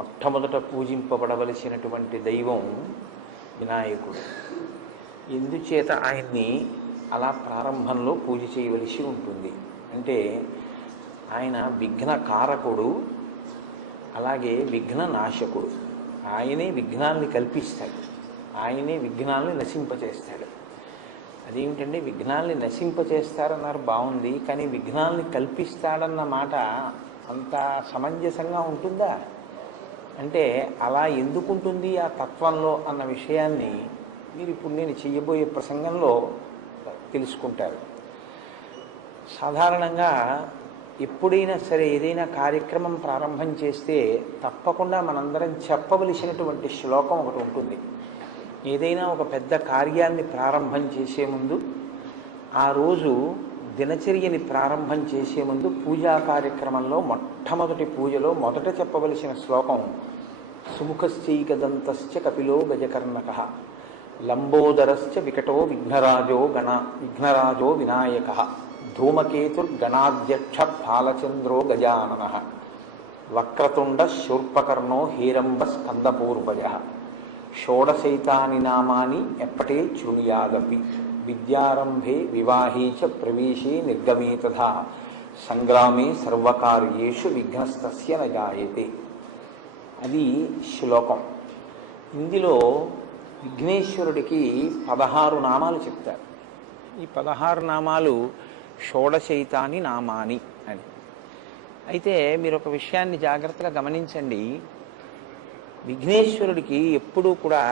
మొట్టమొదట పూజింపబడవలసినటువంటి దైవం వినాయకుడు. ఎందుచేత ఆయన్ని అలా ప్రారంభంలో పూజ చేయవలసి ఉంటుంది అంటే ఆయన విఘ్నకారకుడు, అలాగే విఘ్న నాశకుడు. ఆయనే విఘ్నాల్ని కల్పిస్తాడు, ఆయనే విఘ్నాల్ని నశింపచేస్తాడు. అదేమిటంటే విఘ్నాల్ని నశింపచేస్తారన్నారు బాగుంది, కానీ విఘ్నాల్ని కల్పిస్తాడన్న మాట అంత సమంజసంగా ఉంటుందా? అంటే అలా ఎందుకుంటుంది ఆ తత్వంలో అన్న విషయాన్ని మీరు ఇప్పుడు నేను చెయ్యబోయే ప్రసంగంలో తెలుసుకుంటారు. సాధారణంగా ఎప్పుడైనా సరే ఏదైనా కార్యక్రమం ప్రారంభం చేస్తే తప్పకుండా మనందరం చెప్పవలసినటువంటి శ్లోకం ఒకటి ఉంటుంది. ఏదైనా ఒక పెద్ద కార్యాన్ని ప్రారంభం చేసే ముందు, ఆ రోజు దినచర్యని ప్రారంభం చేసే ముందు పూజా కార్యక్రమంలో మొట్టమొదటి పూజలో మొదట చెప్పవలసిన శ్లోకం సుముఖశ్చైకదంతశ్చ కపిలో గజకర్ణకః లంబోదరశ్చ వికటో విఘ్నరాజో వినాయకః ధూమకేతుర్గణాధ్యక్ష బాలచంద్రో గజాననః వక్రతుండ శూర్పకర్ణో హేరంబ స్కందపూర్వజః షోడశైతాని నామాని ఎప్పటే శృణుయాదపి విద్యారంభే వివాహే చ ప్రవేశే నిర్గమే తథా సంగ్రామే సర్వకార్యేషు విఘ్నస్తస్య న జాయతే. అది శ్లోకం. ఇందులో విఘ్నేశ్వరుడికి 16 నామాలు చెప్తారు. ఈ 16 నామాలు షోడశైతాని నామాని అని. అయితే మీరు ఒక విషయాన్ని జాగ్రత్తగా గమనించండి. విఘ్నేశ్వరుడికి ఎప్పుడూ కూడా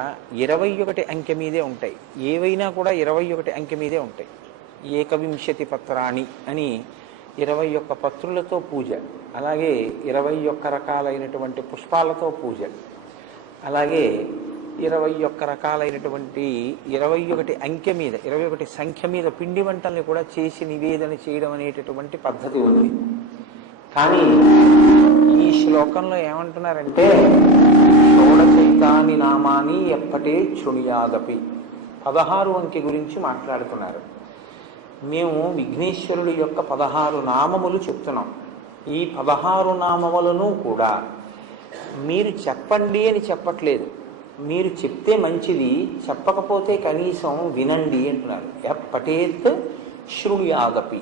21 అంకె మీదే ఉంటాయి. ఏవైనా కూడా 21 అంకె మీదే ఉంటాయి. ఏకవింశతి పత్రాణి అని 21 పత్రులతో పూజ, అలాగే 21 రకాలైనటువంటి పుష్పాలతో పూజ, అలాగే 21 రకాలైనటువంటి 21 అంకె మీద 21 సంఖ్య మీద పిండి వంటల్ని కూడా చేసి నివేదన చేయడం అనేటటువంటి పద్ధతి ఉంది. కానీ ఈ శ్లోకంలో ఏమంటున్నారంటే షోడశైతాని నామాని ఎప్పటే శృణుయాదపి 16 అంకె గురించి మాట్లాడుతున్నారు. మేము విఘ్నేశ్వరుడు యొక్క 16 నామములు చెప్తున్నాం. ఈ 16 నామములను కూడా మీరు చెప్పండి అని చెప్పట్లేదు. మీరు చెప్తే మంచిది, చెప్పకపోతే కనీసం వినండి అంటున్నారు. ఎప్పటేత్ శృణుయాదపి,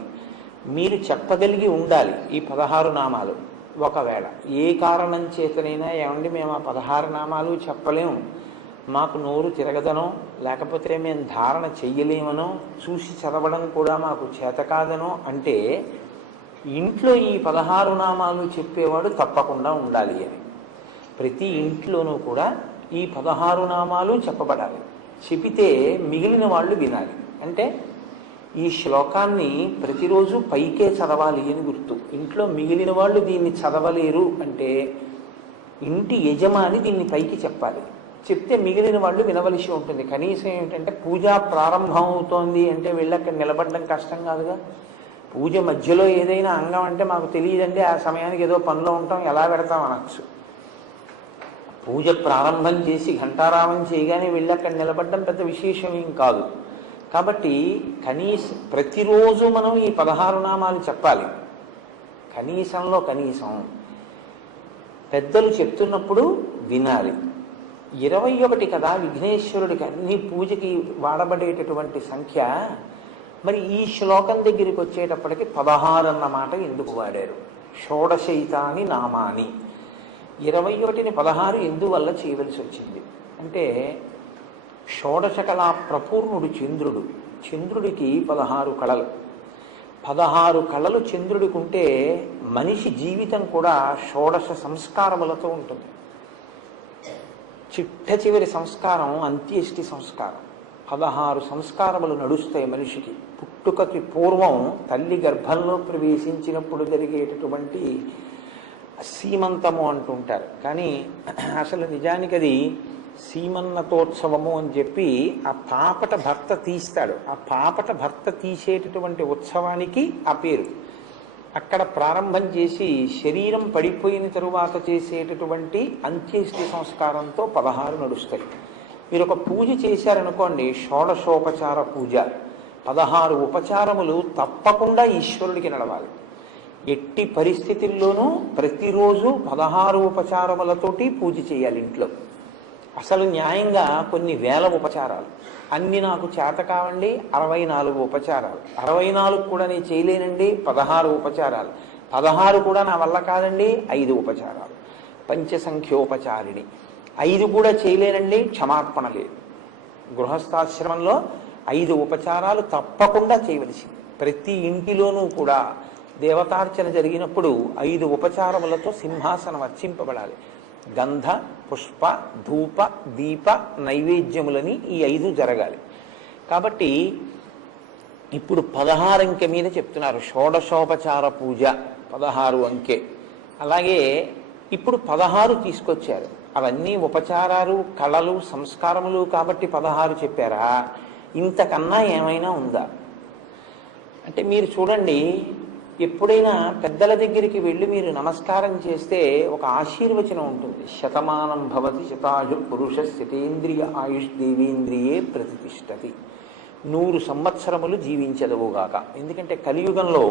మీరు చెప్పగలిగి ఉండాలి ఈ 16 నామాలు. ఒకవేళ ఏ కారణం చేతనైనా ఏమండి మేము ఆ 16 నామాలు చెప్పలేము, మాకు నోరు తిరగదనో, లేకపోతే మేము ధారణ చెయ్యలేమనో, చూసి చదవడం కూడా మాకు చేత కాదనో అంటే ఇంట్లో ఈ 16 నామాలు చెప్పేవాడు తప్పకుండా ఉండాలి అని. ప్రతి ఇంట్లోనూ కూడా ఈ 16 నామాలు చెప్పబడాలి. చెబితే మిగిలిన వాళ్ళు వినాలి. అంటే ఈ శ్లోకాన్ని ప్రతిరోజు పైకే చదవాలి అని గుర్తు. ఇంట్లో మిగిలిన వాళ్ళు దీన్ని చదవలేరు అంటే ఇంటి యజమాని దీన్ని పైకి చెప్పాలి. చెప్తే మిగిలిన వాళ్ళు వినవలసి ఉంటుంది. కనీసం ఏంటంటే పూజ ప్రారంభం అవుతోంది అంటే వెళ్ళి అక్కడ నిలబడడం కష్టం కాదుగా. పూజ మధ్యలో ఏదైనా అంగం అంటే మాకు తెలియదండి, ఆ సమయానికి ఏదో పనిలో ఉంటాం, ఎలా పెడతాం అనొచ్చు. పూజ ప్రారంభం చేసి ఘంటారావం చేయగానే వెళ్ళి అక్కడ నిలబడడం పెద్ద విశేషం ఏం కాదు. కాబట్టి ప్రతిరోజు మనం ఈ 16 నామాలు చెప్పాలి. కనీసంలో కనీసం పెద్దలు చెప్తున్నప్పుడు వినాలి. 21 కదా విఘ్నేశ్వరుడికి అన్ని పూజకి వాడబడేటటువంటి సంఖ్య. మరి ఈ శ్లోకం దగ్గరికి వచ్చేటప్పటికి 16 అన్నమాట ఎందుకు వాడారు? షోడశైతాని నామాని 21ని 16 ఎందువల్ల చేయవలసి వచ్చింది అంటే షోడశ కళా ప్రపూర్ణుడు చంద్రుడు. చంద్రుడికి 16 కళలు. 16 కళలు చంద్రుడికి ఉంటే మనిషి జీవితం కూడా షోడశ సంస్కారములతో ఉంటుంది. చిట్ట చివరి సంస్కారం అంత్యేష్టి సంస్కారం. 16 సంస్కారములు నడుస్తాయి మనిషికి. పుట్టుకకి పూర్వం తల్లి గర్భంలో ప్రవేశించినప్పుడు జరిగేటటువంటి సీమంతము అంటుంటారు. కానీ అసలు నిజానికి అది సీమన్నతోత్సవము అని చెప్పి ఆ పాపట భర్త తీస్తాడు. ఆ పాపట భర్త తీసేటటువంటి ఉత్సవానికి ఆ పేరు. అక్కడ ప్రారంభం చేసి శరీరం పడిపోయిన తరువాత చేసేటటువంటి అంత్యేష్టి సంస్కారంతో 16 నడుస్తాయి. మీరు ఒక పూజ చేశారనుకోండి, షోడశోపచార పూజ, 16 ఉపచారములు తప్పకుండా ఈశ్వరుడికి నడవాలి. ఎట్టి పరిస్థితుల్లోనూ ప్రతిరోజు 16 ఉపచారములతోటి పూజ చేయాలి ఇంట్లో. అసలు న్యాయంగా కొన్ని వేల ఉపచారాలు, అన్ని నాకు చేత కావండి 64 ఉపచారాలు, 64 కూడా నేను చేయలేనండి 16 ఉపచారాలు, 16 కూడా నా వల్ల కాదండి 5 ఉపచారాలు, పంచసంఖ్యోపచారిణి 5 కూడా చేయలేనండి క్షమార్పణ లేదు. గృహస్థాశ్రమంలో 5 ఉపచారాలు తప్పకుండా చేయవలసింది. ప్రతి ఇంటిలోనూ కూడా దేవతార్చన జరిగినప్పుడు 5 ఉపచారములతో సింహాసనం అర్చింపబడాలి. గంధ, పుష్ప, ధూప, దీప నైవేద్యములని ఈ 5 జరగాలి. కాబట్టి ఇప్పుడు 16 అంకె మీద చెప్తున్నారు. షోడశోపచార పూజ 16 అంకె. అలాగే ఇప్పుడు 16 తీసుకొచ్చారు. అవన్నీ ఉపచారాలు, కళలు, సంస్కారములు కాబట్టి 16 చెప్పారా? ఇంతకన్నా ఏమైనా ఉందా అంటే మీరు చూడండి, ఎప్పుడైనా పెద్దల దగ్గరికి వెళ్ళి మీరు నమస్కారం చేస్తే ఒక ఆశీర్వచనం ఉంటుంది. శతమానం భవతి శతాయు పురుష శతేంద్రియ ఆయుష్ దేవేంద్రియే ప్రతిష్టతి. 100 సంవత్సరములు జీవించదవుగాక. ఎందుకంటే కలియుగంలో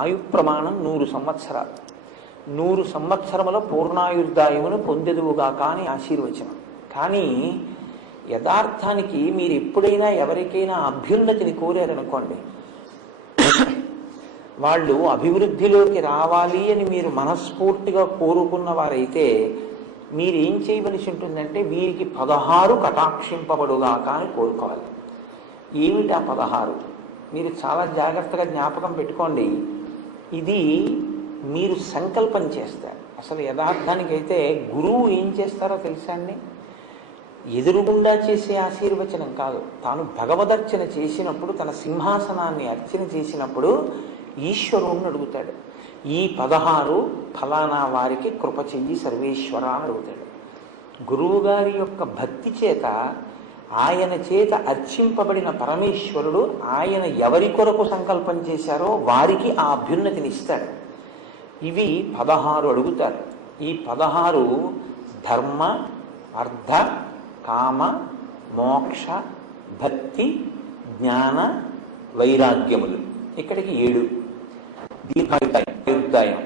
ఆయు ప్రమాణం 100 సంవత్సరాలు. 100 సంవత్సరముల పూర్ణాయుర్దాయమును పొందెదువుగాక అని ఆశీర్వచనం. కానీ యథార్థానికి మీరు ఎప్పుడైనా ఎవరికైనా అభ్యున్నతిని కోరారనుకోండి, వాళ్ళు అభివృద్ధిలోకి రావాలి అని మీరు మనస్ఫూర్తిగా కోరుకున్న వారైతే మీరేం చేయవలసి ఉంటుందంటే వీరికి 16 కటాక్షింపబడుగాక అని కోరుకోవాలి. ఏమిటా 16? మీరు చాలా జాగ్రత్తగా జ్ఞాపకం పెట్టుకోండి. ఇది మీరు సంకల్పం చేస్తారు. అసలు యథార్థానికైతే గురువు ఏం చేస్తారో తెలుసా అండి? ఎదురుగుండా చేసే ఆశీర్వచనం కాదు. తాను భగవదర్చన చేసినప్పుడు, తన సింహాసనాన్ని అర్చన చేసినప్పుడు ఈశ్వరుణ్ణి అడుగుతాడు. ఈ 16 ఫలానా వారికి కృప చెయ్యి సర్వేశ్వర అని అడుగుతాడు. గురువుగారి యొక్క భక్తి చేత, ఆయన చేత అర్చింపబడిన పరమేశ్వరుడు ఆయన ఎవరి కొరకు సంకల్పం చేశారో వారికి ఆ అభ్యున్నతిని ఇస్తాడు. ఇవి 16 అడుగుతారు. ఈ 16 ధర్మ, అర్థ, కామ, మోక్ష, భక్తి, జ్ఞాన, వైరాగ్యములు. ఇక్కడికి 7. దీర్ఘాయుర్దాయం.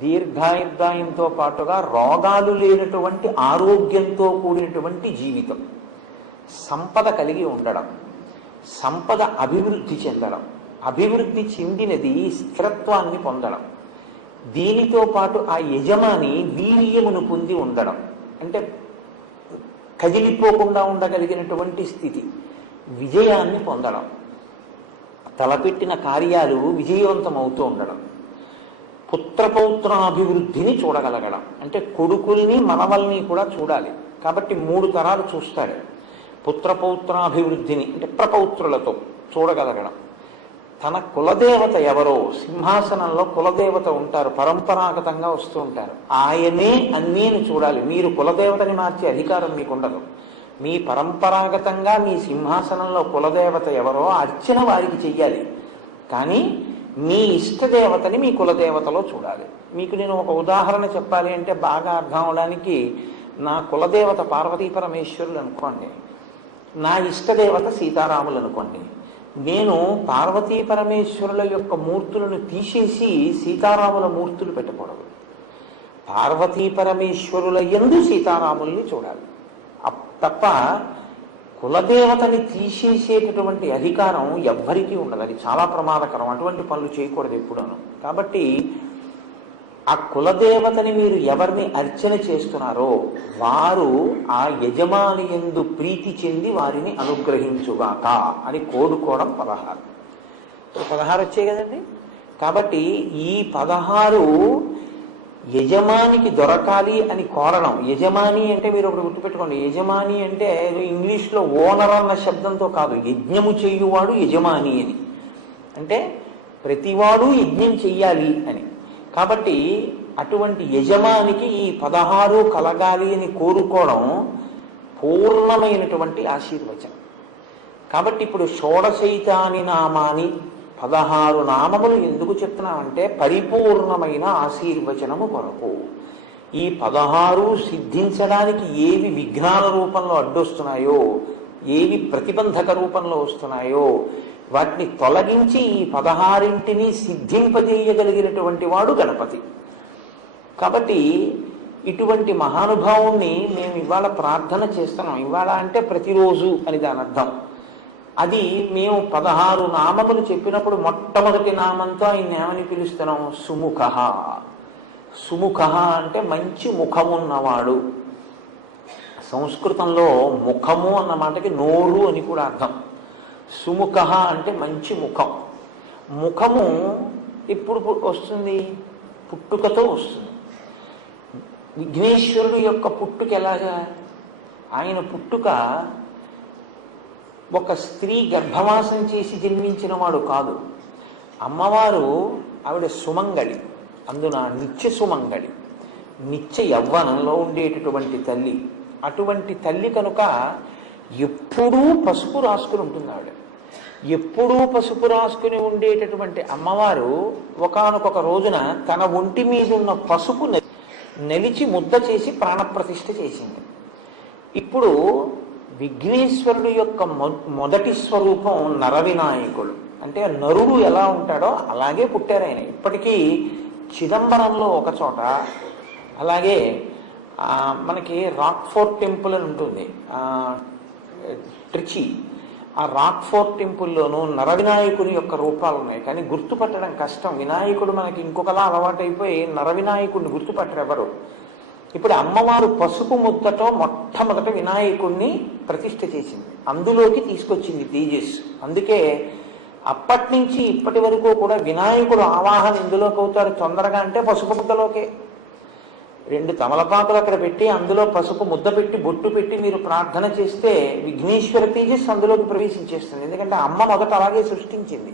దీర్ఘాయుర్దాయంతో పాటుగా రోగాలు లేనటువంటి ఆరోగ్యంతో కూడినటువంటి జీవితం, సంపద కలిగి ఉండడం, సంపద అభివృద్ధి చెందడం, అభివృద్ధి చెందినది స్థిరత్వాన్ని పొందడం, దీనితో పాటు ఆ యజమాని వీర్యమును పొంది ఉండడం, అంటే కదిలిపోకుండా ఉండగలిగినటువంటి స్థితి, విజయాన్ని పొందడం, తలపెట్టిన కార్యాలు విజయవంతం అవుతూ ఉండడం, పుత్రపౌత్రాభివృద్ధిని చూడగలగడం, అంటే కొడుకుల్ని మనవల్ని కూడా చూడాలి. కాబట్టి 3 తరాలు చూస్తాడు. పుత్రపౌత్రాభివృద్ధిని అంటే ప్రపౌత్రులతో చూడగలగడం. తన కులదేవత ఎవరో, సింహాసనంలో కులదేవత ఉంటారు, పరంపరాగతంగా వస్తూ ఉంటారు, ఆయనే అన్నీని చూడాలి. మీరు కులదేవతని మార్చే అధికారం మీకు ఉండదు. మీ పరంపరాగతంగా మీ సింహాసనంలో కులదేవత ఎవరో అర్చన వారికి చెయ్యాలి. కానీ మీ ఇష్టదేవతని మీ కులదేవతలో చూడాలి. మీకు నేను ఒక ఉదాహరణ చెప్పాలి అంటే బాగా అర్థం అవడానికి, నా కులదేవత పార్వతీ పరమేశ్వరులు అనుకోండి, నా ఇష్టదేవత సీతారాములు అనుకోండి. నేను పార్వతీ పరమేశ్వరుల యొక్క మూర్తులను తీసేసి సీతారాముల మూర్తులు పెట్టకూడదు. పార్వతీ పరమేశ్వరుల యందు సీతారాముల్ని చూడాలి తప్ప కులదేవతని తీసేసేటటువంటి అధికారం ఎవ్వరికీ ఉండదు. అది చాలా ప్రమాదకరం. అటువంటి పనులు చేయకూడదు ఎప్పుడూను. కాబట్టి ఆ కులదేవతని మీరు ఎవరిని అర్చన చేస్తున్నారో వారు ఆ యజమాని యందు ప్రీతి చెంది వారిని అనుగ్రహించుగాక అని కోరుకోవడం 16. 16 వచ్చాయి కదండి. కాబట్టి ఈ 16 యజమానికి దొరకాలి అని కోరడం. యజమాని అంటే మీరు ఒకటి గుర్తుపెట్టుకోండి, యజమాని అంటే ఇంగ్లీష్లో ఓనర్ అన్న శబ్దంతో కాదు, యజ్ఞము చేయువాడు యజమాని అని. అంటే ప్రతివాడు యజ్ఞం చెయ్యాలి అని. కాబట్టి అటువంటి యజమానికి ఈ 16 కలగాలి అని కోరుకోవడం పూర్ణమైనటువంటి ఆశీర్వచనం. కాబట్టి ఇప్పుడు షోడశైతాని నామాని 16 నామములు ఎందుకు చెప్తున్నామంటే పరిపూర్ణమైన ఆశీర్వచనము కొరకు. ఈ 16 సిద్ధించడానికి ఏవి విఘ్నాల రూపంలో అడ్డొస్తున్నాయో, ఏవి ప్రతిబంధక రూపంలో వస్తున్నాయో వాటిని తొలగించి ఈ 16ంటిని సిద్ధింపజేయగలిగినటువంటి వాడు గణపతి. కాబట్టి ఇటువంటి మహానుభావుణ్ణి మేము ఇవాళ ప్రార్థన చేస్తున్నాం. ఇవాళ అంటే ప్రతిరోజు అని దాని అర్థం. అది మేము 16 నామములు చెప్పినప్పుడు మొట్టమొదటి నామంతో ఆయన ఏమని పిలుస్తున్నాం? సుముఖ. సుముఖ అంటే మంచి ముఖమున్నవాడు. సంస్కృతంలో ముఖము అన్న మాటకి నోరు అని కూడా అర్థం. సుముఖ అంటే మంచి ముఖం. ముఖము ఎప్పుడు వస్తుంది? పుట్టుకతో వస్తుంది. విఘ్నేశ్వరుడు యొక్క పుట్టుక ఎలాగా? ఆయన పుట్టుక ఒక స్త్రీ గర్భవాసం చేసి జన్మించిన వాడు కాదు. అమ్మవారు ఆవిడ సుమంగళి, అందున నిత్య సుమంగళి, నిత్య యవ్వనంలో ఉండేటటువంటి తల్లి. అటువంటి తల్లి కనుక ఎప్పుడూ పసుపు రాసుకుని ఉంటుంది ఆవిడ. ఎప్పుడూ పసుపు రాసుకుని ఉండేటటువంటి అమ్మవారు ఒకానొక రోజున తన ఒంటి మీద ఉన్న పసుపు నెలిచి ముద్ద చేసి ప్రాణప్రతిష్ఠ చేసింది. ఇప్పుడు విఘ్నేశ్వరుడు యొక్క మొదటి స్వరూపం నరవినాయకుడు. అంటే నరుడు ఎలా ఉంటాడో అలాగే పుట్టారు ఆయన. ఇప్పటికీ చిదంబరంలో ఒక చోట, అలాగే మనకి రాక్ఫోర్ట్ టెంపుల్ అని ఉంటుంది ట్రిచి, ఆ రాక్ఫోర్ట్ టెంపుల్లోనూ నరవినాయకుని యొక్క రూపాలు ఉన్నాయి. కానీ గుర్తుపట్టడం కష్టం. వినాయకుడు మనకి ఇంకొకలా అలవాటైపోయి నరవినాయకుడిని గుర్తుపట్టరు ఎవరు. ఇప్పుడు అమ్మవారు పసుపు ముద్దతో మొట్టమొదట వినాయకుడిని ప్రతిష్ఠ చేసింది, అందులోకి తీసుకొచ్చింది తేజస్సు. అందుకే అప్పటి నుంచి ఇప్పటి వరకు కూడా వినాయకుడు ఆవాహన ఎందులోకి అవుతాడు తొందరగా అంటే పసుపు ముద్దలోకే. 2 తమలపాకులు అక్కడ పెట్టి అందులో పసుపు ముద్ద పెట్టి బొట్టు పెట్టి మీరు ప్రార్థన చేస్తే విఘ్నేశ్వర తేజస్సు అందులోకి ప్రవేశించేస్తుంది. ఎందుకంటే అమ్మ మొదట అలాగే సృష్టించింది.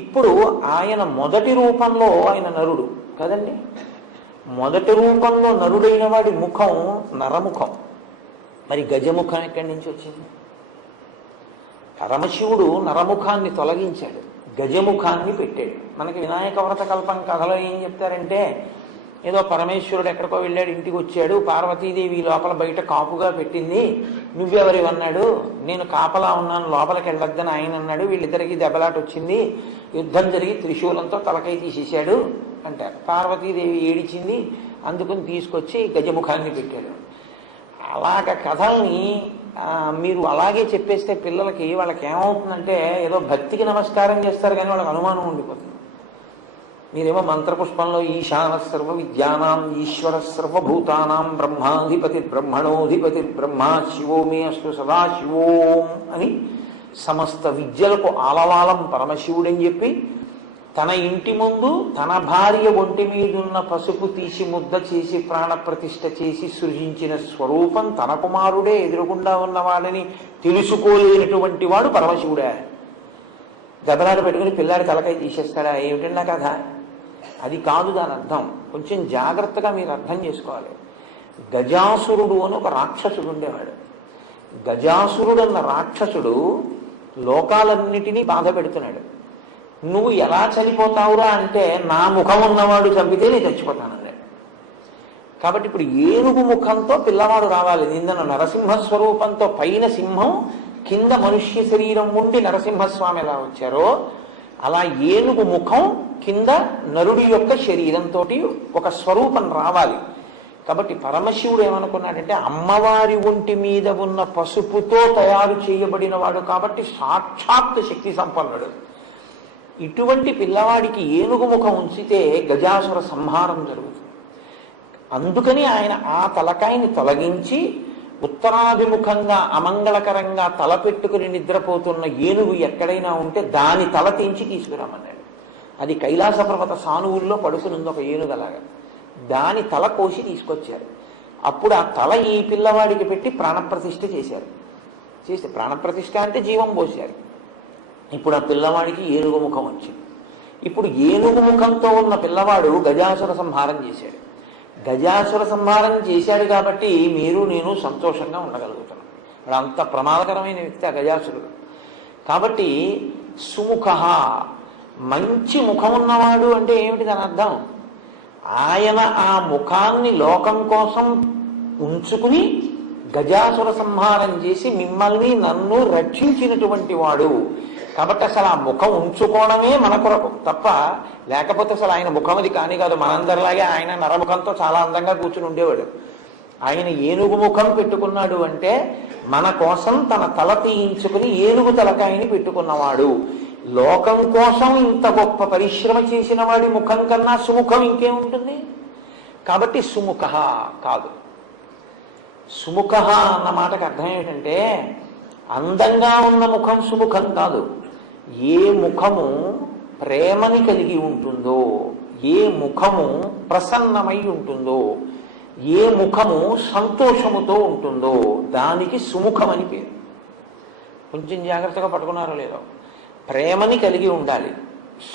ఇప్పుడు ఆయన మొదటి రూపంలో ఆయన నరుడు కదండి. మొదటి రూపంలో నరుడైన వాడి ముఖం నరముఖం. మరి గజముఖం ఎక్కడి నుంచి వచ్చింది? పరమశివుడు నరముఖాన్ని తొలగించాడు, గజముఖాన్ని పెట్టాడు. మనకి వినాయక వ్రత కల్పం కథలో ఏం చెప్తారంటే, ఏదో పరమేశ్వరుడు ఎక్కడికో వెళ్ళాడు, ఇంటికి వచ్చాడు, పార్వతీదేవి లోపల బయట కాపుగా పెట్టింది, నువ్వెవరివన్నాడు, నేను కాపలా ఉన్నాను లోపలికి వెళ్ళొద్దని ఆయన అన్నాడు, వీళ్ళిద్దరికీ దెబ్బలాట వచ్చింది, యుద్ధం జరిగి త్రిశూలంతో తలకై తీసేశాడు అంటారు. పార్వతీదేవి ఏడిచింది, అందుకుని తీసుకొచ్చి గజముఖాన్ని పెట్టాడు. అలాగ కథల్ని మీరు అలాగే చెప్పేస్తే పిల్లలకి వాళ్ళకి ఏమవుతుందంటే ఏదో భక్తికి నమస్కారం చేస్తారు కానీ వాళ్ళకి అనుమానం ఉండిపోతుంది. మీరేమో మంత్రపుష్పంలో ఈశాన సర్వ విద్యానాం ఈశ్వర సర్వభూతానాం బ్రహ్మాధిపతి బ్రహ్మణోధిపతి బ్రహ్మ శివో మే అస్తు సదాశివోం అని సమస్త విద్యలకు ఆలవాలం పరమశివుడని చెప్పి తన ఇంటి ముందు తన భార్య ఒంటి మీదున్న పసుపు తీసి ముద్ద చేసి ప్రాణప్రతిష్ఠ చేసి సృజించిన స్వరూపం తన కుమారుడే ఎదురుగుండా ఉన్నవాడని తెలుసుకోలేనటువంటి వాడు పరమశివుడే. దెబ్బలాట పెట్టుకుని పిల్లాడి తలకాయ తీసేస్తాడా? ఏమిటన్నా కథ? అది కాదు దాని అర్థం. కొంచెం జాగ్రత్తగా మీరు అర్థం చేసుకోవాలి. గజాసురుడు అని ఒక రాక్షసుడు ఉండేవాడు. గజాసురుడు అన్న రాక్షసుడు లోకాలన్నిటినీ బాధ పెడుతున్నాడు. నువ్వు ఎలా చనిపోతావురా అంటే, నా ముఖం ఉన్నవాడు చంపితే నేను చచ్చిపోతానన్నాడు. కాబట్టి ఇప్పుడు ఏనుగు ముఖంతో పిల్లవాడు రావాలి. నిందన నరసింహ స్వరూపంతో పైన సింహం కింద మనుష్య శరీరం ఉండి నరసింహస్వామి ఎలా వచ్చారో అలా ఏనుగు ముఖం కింద నరుడి యొక్క శరీరంతో ఒక స్వరూపం రావాలి. కాబట్టి పరమశివుడు ఏమనుకున్నాడంటే, అమ్మవారి ఒంటి మీద ఉన్న పసుపుతో తయారు చేయబడిన వాడు కాబట్టి సాక్షాత్ శక్తి సంపన్నుడు. ఇటువంటి పిల్లవాడికి ఏనుగు ముఖం ఉంచితే గజాసుర సంహారం జరుగుతుంది. అందుకని ఆయన ఆ తలకాయని తొలగించి ఉత్తరాభిముఖంగా అమంగళకరంగా తల పెట్టుకుని నిద్రపోతున్న ఏనుగు ఎక్కడైనా ఉంటే దాని తల తెంచి తీసుకురామన్నాడు. అది కైలాస పర్వత సానువుల్లో పడుకునుంది ఒక ఏనుగలాగా. దాని తల కోసి తీసుకొచ్చారు. అప్పుడు ఆ తల ఈ పిల్లవాడికి పెట్టి ప్రాణప్రతిష్ఠ చేశారు. చేస్తే ప్రాణప్రతిష్ఠ అంటే జీవం పోశారు. ఇప్పుడు ఆ పిల్లవాడికి ఏనుగు ముఖం వచ్చింది. ఇప్పుడు ఏనుగు ముఖంతో ఉన్న పిల్లవాడు గజాసుర సంహారం చేశాడు. గజాసుర సంహారం చేశాడు కాబట్టి మీరు నేను సంతోషంగా ఉండగలుగుతున్నాం. వాడు అంత ప్రమాదకరమైన వ్యక్తి ఆ గజాసురుడు. కాబట్టి సుముఖ, మంచి ముఖం ఉన్నవాడు అంటే ఏమిటి దాని అర్థం? ఆయన ఆ ముఖాన్ని లోకం కోసం ఉంచుకుని గజాసుర సంహారం చేసి మిమ్మల్ని నన్ను రక్షించినటువంటి వాడు. కాబట్టి అసలు ఆ ముఖం ఉంచుకోవడమే మన కొరకు తప్ప, లేకపోతే అసలు ఆయన ముఖం అది కానీ కాదు. మనందరిలాగే ఆయన నరముఖంతో చాలా అందంగా కూర్చుని ఉండేవాడు. ఆయన ఏనుగు ముఖం పెట్టుకున్నాడు అంటే మన కోసం తన తల తీయించుకుని ఏనుగు తలకాయని పెట్టుకున్నవాడు. లోకం కోసం ఇంత గొప్ప పరిశ్రమ చేసిన వాడి ముఖం కన్నా సుముఖం ఇంకేముంటుంది? కాబట్టి సుముఖ కాదు. సుముఖ అన్న మాటకు అర్థం ఏమిటంటే అందంగా ఉన్న ముఖం సుముఖం కాదు. ఏ ముఖము ప్రేమని కలిగి ఉంటుందో, ఏ ముఖము ప్రసన్నమై ఉంటుందో, ఏ ముఖము సంతోషముతో ఉంటుందో దానికి సుముఖమని పేరు. కొంచెం జాగ్రత్తగా పట్టుకున్నారో లేదో. ప్రేమని కలిగి ఉండాలి,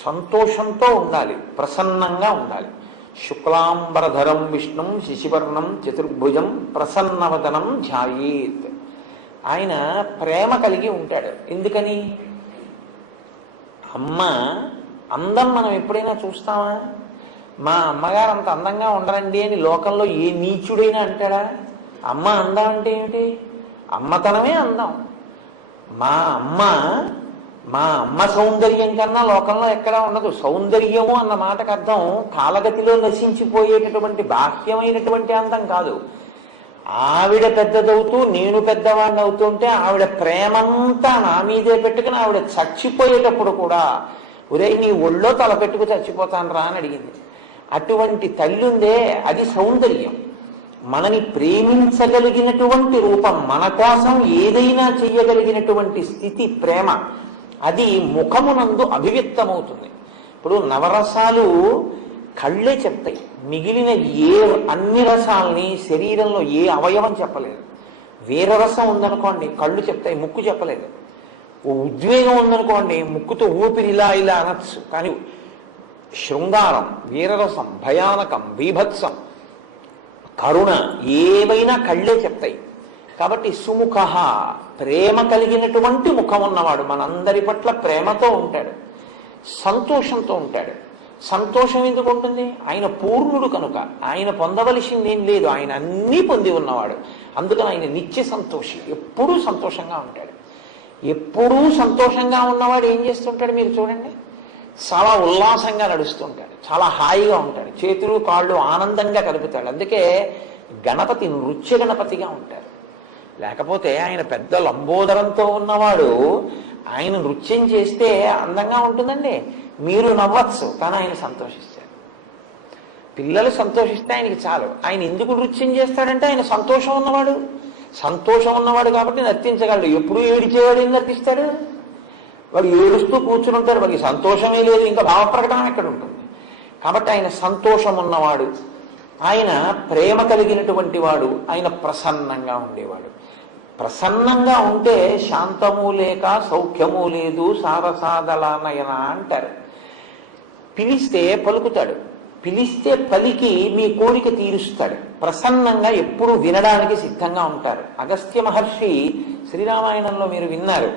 సంతోషంతో ఉండాలి, ప్రసన్నంగా ఉండాలి. శుక్లాంబరధరం విష్ణుం శశివర్ణం చతుర్భుజం ప్రసన్నవదనం ధ్యాయేత్. ఆయన ప్రేమ కలిగి ఉంటాడు. ఎందుకని? అమ్మ అందం మనం ఎప్పుడైనా చూస్తామా? మా అమ్మగారు అంత అందంగా ఉండరండి అని లోకంలో ఏ నీచుడైనా అంటాడా? అమ్మ అందం అంటే ఏమిటి? అమ్మతనమే అందం. మా అమ్మ సౌందర్యం కన్నా లోకంలో ఎక్కడా ఉండదు. సౌందర్యము అన్న మాటకు అర్థం కాలగతిలో నశించిపోయేటటువంటి బాహ్యమైనటువంటి అందం కాదు. ఆవిడ పెద్దదవుతూ నేను పెద్దవాడిని అవుతుంటే ఆవిడ ప్రేమంతా నా మీదే పెట్టుకుని ఆవిడ చచ్చిపోయేటప్పుడు కూడా ఒరే నీ ఒళ్ళో తల పెట్టుకు చచ్చిపోతాను రా అని అడిగింది. అటువంటి తల్లి ఉందే, అది సౌందర్యం. మనని ప్రేమించగలిగినటువంటి రూపం, మన కోసం ఏదైనా చెయ్యగలిగినటువంటి స్థితి ప్రేమ, అది ముఖమునందు అభివ్యక్తమవుతుంది. ఇప్పుడు నవరసాలు కళ్ళే చెప్తాయి. మిగిలిన అన్ని రసాలని శరీరంలో ఏ అవయవం చెప్పలేదు. వీరరసం ఉందనుకోండి కళ్ళు చెప్తాయి, ముక్కు చెప్పలేదు. ఉద్వేగం ఉందనుకోండి ముక్కుతో ఊపిరి ఇలా ఇలా అనొచ్చు. కానీ శృంగారం, వీరరసం, భయానకం, బీభత్సం, కరుణ ఏవైనా కళ్ళే చెప్తాయి. కాబట్టి సుముఖ ప్రేమ కలిగినటువంటి ముఖం ఉన్నవాడు మనందరి పట్ల ప్రేమతో ఉంటాడు, సంతోషంతో ఉంటాడు. సంతోషం ఎందుకు ఉంటుంది? ఆయన పూర్ణుడు కనుక ఆయన పొందవలసింది ఏం లేదు, ఆయన అన్నీ పొంది ఉన్నవాడు. అందుకని ఆయన నిత్య సంతోషి, ఎప్పుడూ సంతోషంగా ఉంటాడు. ఎప్పుడూ సంతోషంగా ఉన్నవాడు ఏం చేస్తుంటాడు మీరు చూడండి, చాలా ఉల్లాసంగా నడుస్తుంటాడు, చాలా హాయిగా ఉంటాడు, చేతులు కాళ్ళు ఆనందంగా కలుపుతాడు. అందుకే గణపతి నృత్య గణపతిగా ఉంటారు. లేకపోతే ఆయన పెద్ద లంబోదరంతో ఉన్నవాడు ఆయన నృత్యం చేస్తే అందంగా ఉంటుందండి. మీరు నవ్వచ్చు కానీ ఆయన సంతోషిస్తారు. పిల్లలు సంతోషిస్తే ఆయనకి చాలు. ఆయన ఎందుకు నృత్యం చేస్తాడంటే ఆయన సంతోషం ఉన్నవాడు. సంతోషం ఉన్నవాడు కాబట్టి నర్తించగలడు. ఎప్పుడు ఏడిచేవాడు ఏం నర్తిస్తాడు? వాడు ఏడుస్తూ కూర్చుని ఉంటాడు, వాడికి సంతోషమే లేదు, ఇంకా భావప్రకటన ఎక్కడ ఉంటుంది? కాబట్టి ఆయన సంతోషం ఉన్నవాడు, ఆయన ప్రేమ కలిగినటువంటి వాడు, ఆయన ప్రసన్నంగా ఉండేవాడు. ప్రసన్నంగా ఉంటే శాంతము లేక సౌఖ్యము లేదు సారసాదలానయన అంటారు. పిలిస్తే పలుకుతాడు, పిలిస్తే పలికి మీ కోరిక తీరుస్తాడు. ప్రసన్నంగా ఎప్పుడు వినడానికి సిద్ధంగా ఉంటారు. అగస్త్య మహర్షి శ్రీరామాయణంలో మీరు విన్నారు,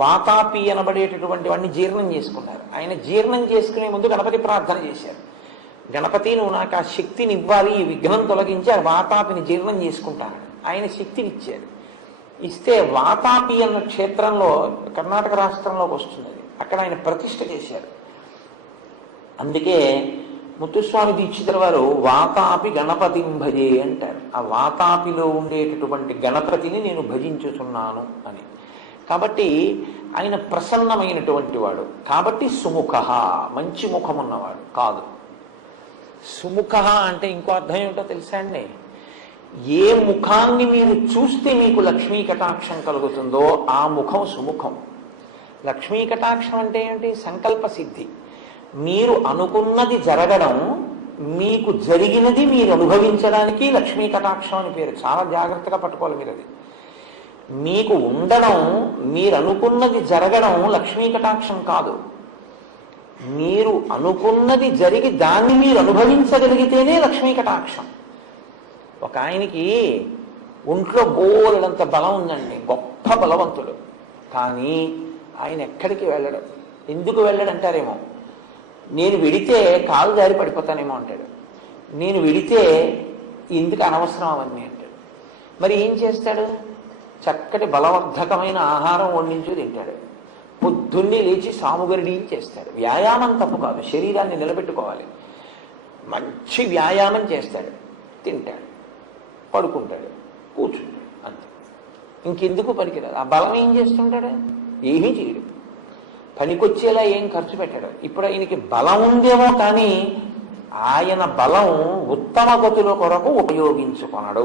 వాతాపి అనబడేటటువంటి వాడిని జీర్ణం చేసుకున్నారు. ఆయన జీర్ణం చేసుకునే ముందు గణపతి ప్రార్థన చేశారు. గణపతి నువ్వు నాకు ఆ శక్తిని ఇవ్వాలి, ఈ విఘ్నం తొలగించి ఆ వాతాపిని జీర్ణం చేసుకుంటాను. ఆయన శక్తిని ఇచ్చారు. ఇస్తే వాతాపి అన్న క్షేత్రంలో కర్ణాటక రాష్ట్రంలోకి వస్తుంది. అక్కడ ఆయన ప్రతిష్ఠ చేశారు. అందుకే ముత్తుస్వామి దీక్షితుల వారు వాతాపి గణపతిం భజే అంటారు. ఆ వాతాపిలో ఉండేటటువంటి గణపతిని నేను భజించుతున్నాను అని. కాబట్టి ఆయన ప్రసన్నమైనటువంటి వాడు. కాబట్టి సుముఖ, మంచి ముఖం ఉన్నవాడు కాదు. సుముఖ అంటే ఇంకో అర్థం ఏమిటో తెలుసా అండి? ఏ ముఖాన్ని మీరు చూస్తే మీకు లక్ష్మీ కటాక్షం కలుగుతుందో ఆ ముఖం సుముఖం. లక్ష్మీ కటాక్షం అంటే ఏంటి? సంకల్ప సిద్ధి. మీరు అనుకున్నది జరగడం, మీకు జరిగినది మీరు అనుభవించడానికి లక్ష్మీ కటాక్షం అని పేరు. చాలా జాగ్రత్తగా పట్టుకోవాలి మీరు. అది మీకు ఉండడం, మీరు అనుకున్నది జరగడం లక్ష్మీ కటాక్షం కాదు. మీరు అనుకున్నది జరిగి దాన్ని మీరు అనుభవించగలిగితేనే లక్ష్మీ కటాక్షం. ఒక ఆయనకి ఒంట్లో బోలెడంత బలం ఉందండి, గొప్ప బలవంతుడు. కానీ ఆయన ఎక్కడికి వెళ్ళడం. ఎందుకు వెళ్ళడంటారేమో, నేను వెడితే కాలు జారి పడిపోతానేమో అంటాడు. నేను వెడితే ఎందుకు అనవసరం అవన్నీ అంటాడు. మరి ఏం చేస్తాడు? చక్కటి బలవర్ధకమైన ఆహారం వండించు తింటాడు. పొద్దున్నే లేచి సాముగరిడి చేస్తాడు. వ్యాయామం తప్పు కాదు, శరీరాన్ని నిలబెట్టుకోవాలి. మంచి వ్యాయామం చేస్తాడు, తింటాడు, పడుకుంటాడు, కూర్చుంటాడు, అంతే. ఇంకెందుకు పనికిరాదు. ఆ బలం ఏం చేస్తుంటాడు? ఏమీ చేయడు. పనికొచ్చేలా ఏం ఖర్చు పెట్టాడు. ఇప్పుడు ఆయనకి బలం ఉందేమో కానీ ఆయన బలం ఉత్తమ గతుల కొరకు ఉపయోగించుకొనడు.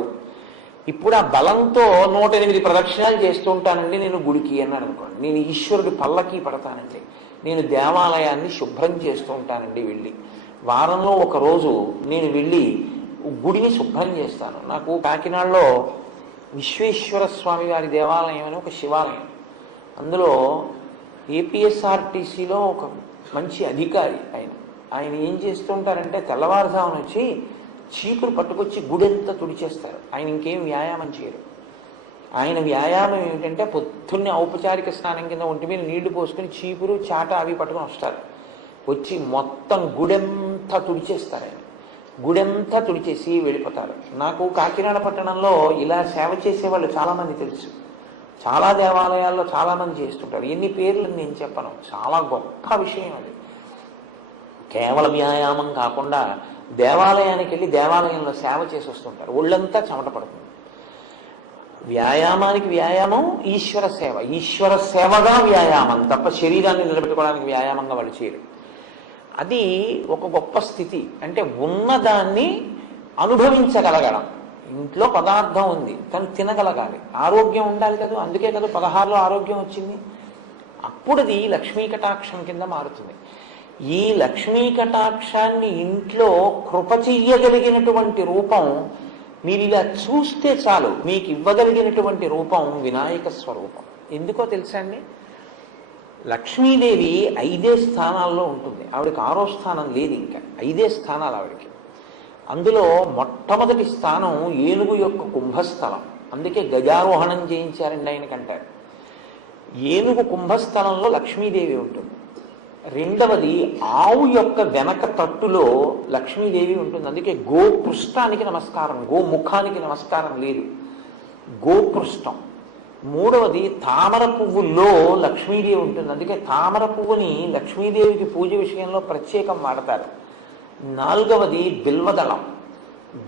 ఇప్పుడు ఆ బలంతో 108 ప్రదక్షిణాలు చేస్తూ ఉంటానండి నేను గుడికి అన్నాడు అనుకోండి. నేను ఈశ్వరుడి పల్లకి పడతానండి, నేను దేవాలయాన్ని శుభ్రం చేస్తూ ఉంటానండి వెళ్ళి. వారంలో ఒక రోజు నేను వెళ్ళి గుడిని శుభ్రం చేస్తాను. నాకు కాకినాడలో విశ్వేశ్వర స్వామి వారి దేవాలయం అని ఒక శివాలయం, అందులో ఏపీఎస్ఆర్టీసీలో ఒక మంచి అధికారి ఆయన ఏం చేస్తూ ఉంటారంటే తెల్లవారుజామున వచ్చి చీపురు పట్టుకొచ్చి గుడెంతా తుడిచేస్తారు. ఆయన ఇంకేం వ్యాయామం చేయరు. ఆయన వ్యాయామం ఏమిటంటే పొద్దున్నే ఔపచారిక స్నానం కింద ఒంటి మీద నీళ్లు పోసుకుని చీపురు చాట అవి పట్టుకొని వస్తారు. వచ్చి మొత్తం గుడెంతా తుడిచేస్తారు. ఆయన గుడెంతా తుడిచేసి వెళ్ళిపోతారు. నాకు కాకినాడ పట్టణంలో ఇలా సేవ చేసేవాళ్ళు చాలామంది తెలుసు. చాలా దేవాలయాల్లో చాలామంది చేస్తుంటారు. ఎన్ని పేర్లు నేను చెప్పను, చాలా గొప్ప విషయం అది. కేవలం వ్యాయామం కాకుండా దేవాలయానికి వెళ్ళి దేవాలయంలో సేవ చేసి వస్తుంటారు. ఒళ్ళంతా చెమట పడుతుంది. వ్యాయామానికి వ్యాయామం, ఈశ్వర సేవ, ఈశ్వర సేవగా వ్యాయామం తప్ప శరీరాన్ని నిలబెట్టుకోవడానికి వ్యాయామంగా వాళ్ళు చేయరు. అది ఒక గొప్ప స్థితి. అంటే ఉన్నదాన్ని అనుభవించగలగడం. ఇంట్లో పదార్థం ఉంది, తను తినగలగాలి, ఆరోగ్యం ఉండాలి కదా. అందుకే కదా 16లో ఆరోగ్యం వచ్చింది. అప్పుడు అది లక్ష్మీ కటాక్షం కింద మారుతుంది. ఈ లక్ష్మీ కటాక్షాన్ని ఇంట్లో కృప చెయ్యగలిగినటువంటి రూపం మీరు ఇలా చూస్తే చాలు, మీకు ఇవ్వగలిగినటువంటి రూపం వినాయక స్వరూపం. ఎందుకో తెలుసా అండి? లక్ష్మీదేవి 5 స్థానాల్లో ఉంటుంది. ఆవిడకి 6వ స్థానం లేదు, ఇంకా 5 స్థానాలు ఆవిడకి. అందులో మొట్టమొదటి స్థానం ఏనుగు యొక్క కుంభస్థలం. అందుకే గజారోహణం చేయించారండి ఆయనకంటారు. ఏనుగు కుంభస్థలంలో లక్ష్మీదేవి ఉంటుంది. రెండవది ఆవు యొక్క వెనక తట్టులో లక్ష్మీదేవి ఉంటుంది. అందుకే గోపృష్ఠానికి నమస్కారం, గోముఖానికి నమస్కారం లేదు, గోపృష్ఠం. మూడవది తామర పువ్వుల్లో లక్ష్మీదేవి ఉంటుంది. అందుకే తామర పువ్వుని లక్ష్మీదేవికి పూజ విషయంలో ప్రత్యేకం వాడతారు. నాలుగవది బిల్వదళం.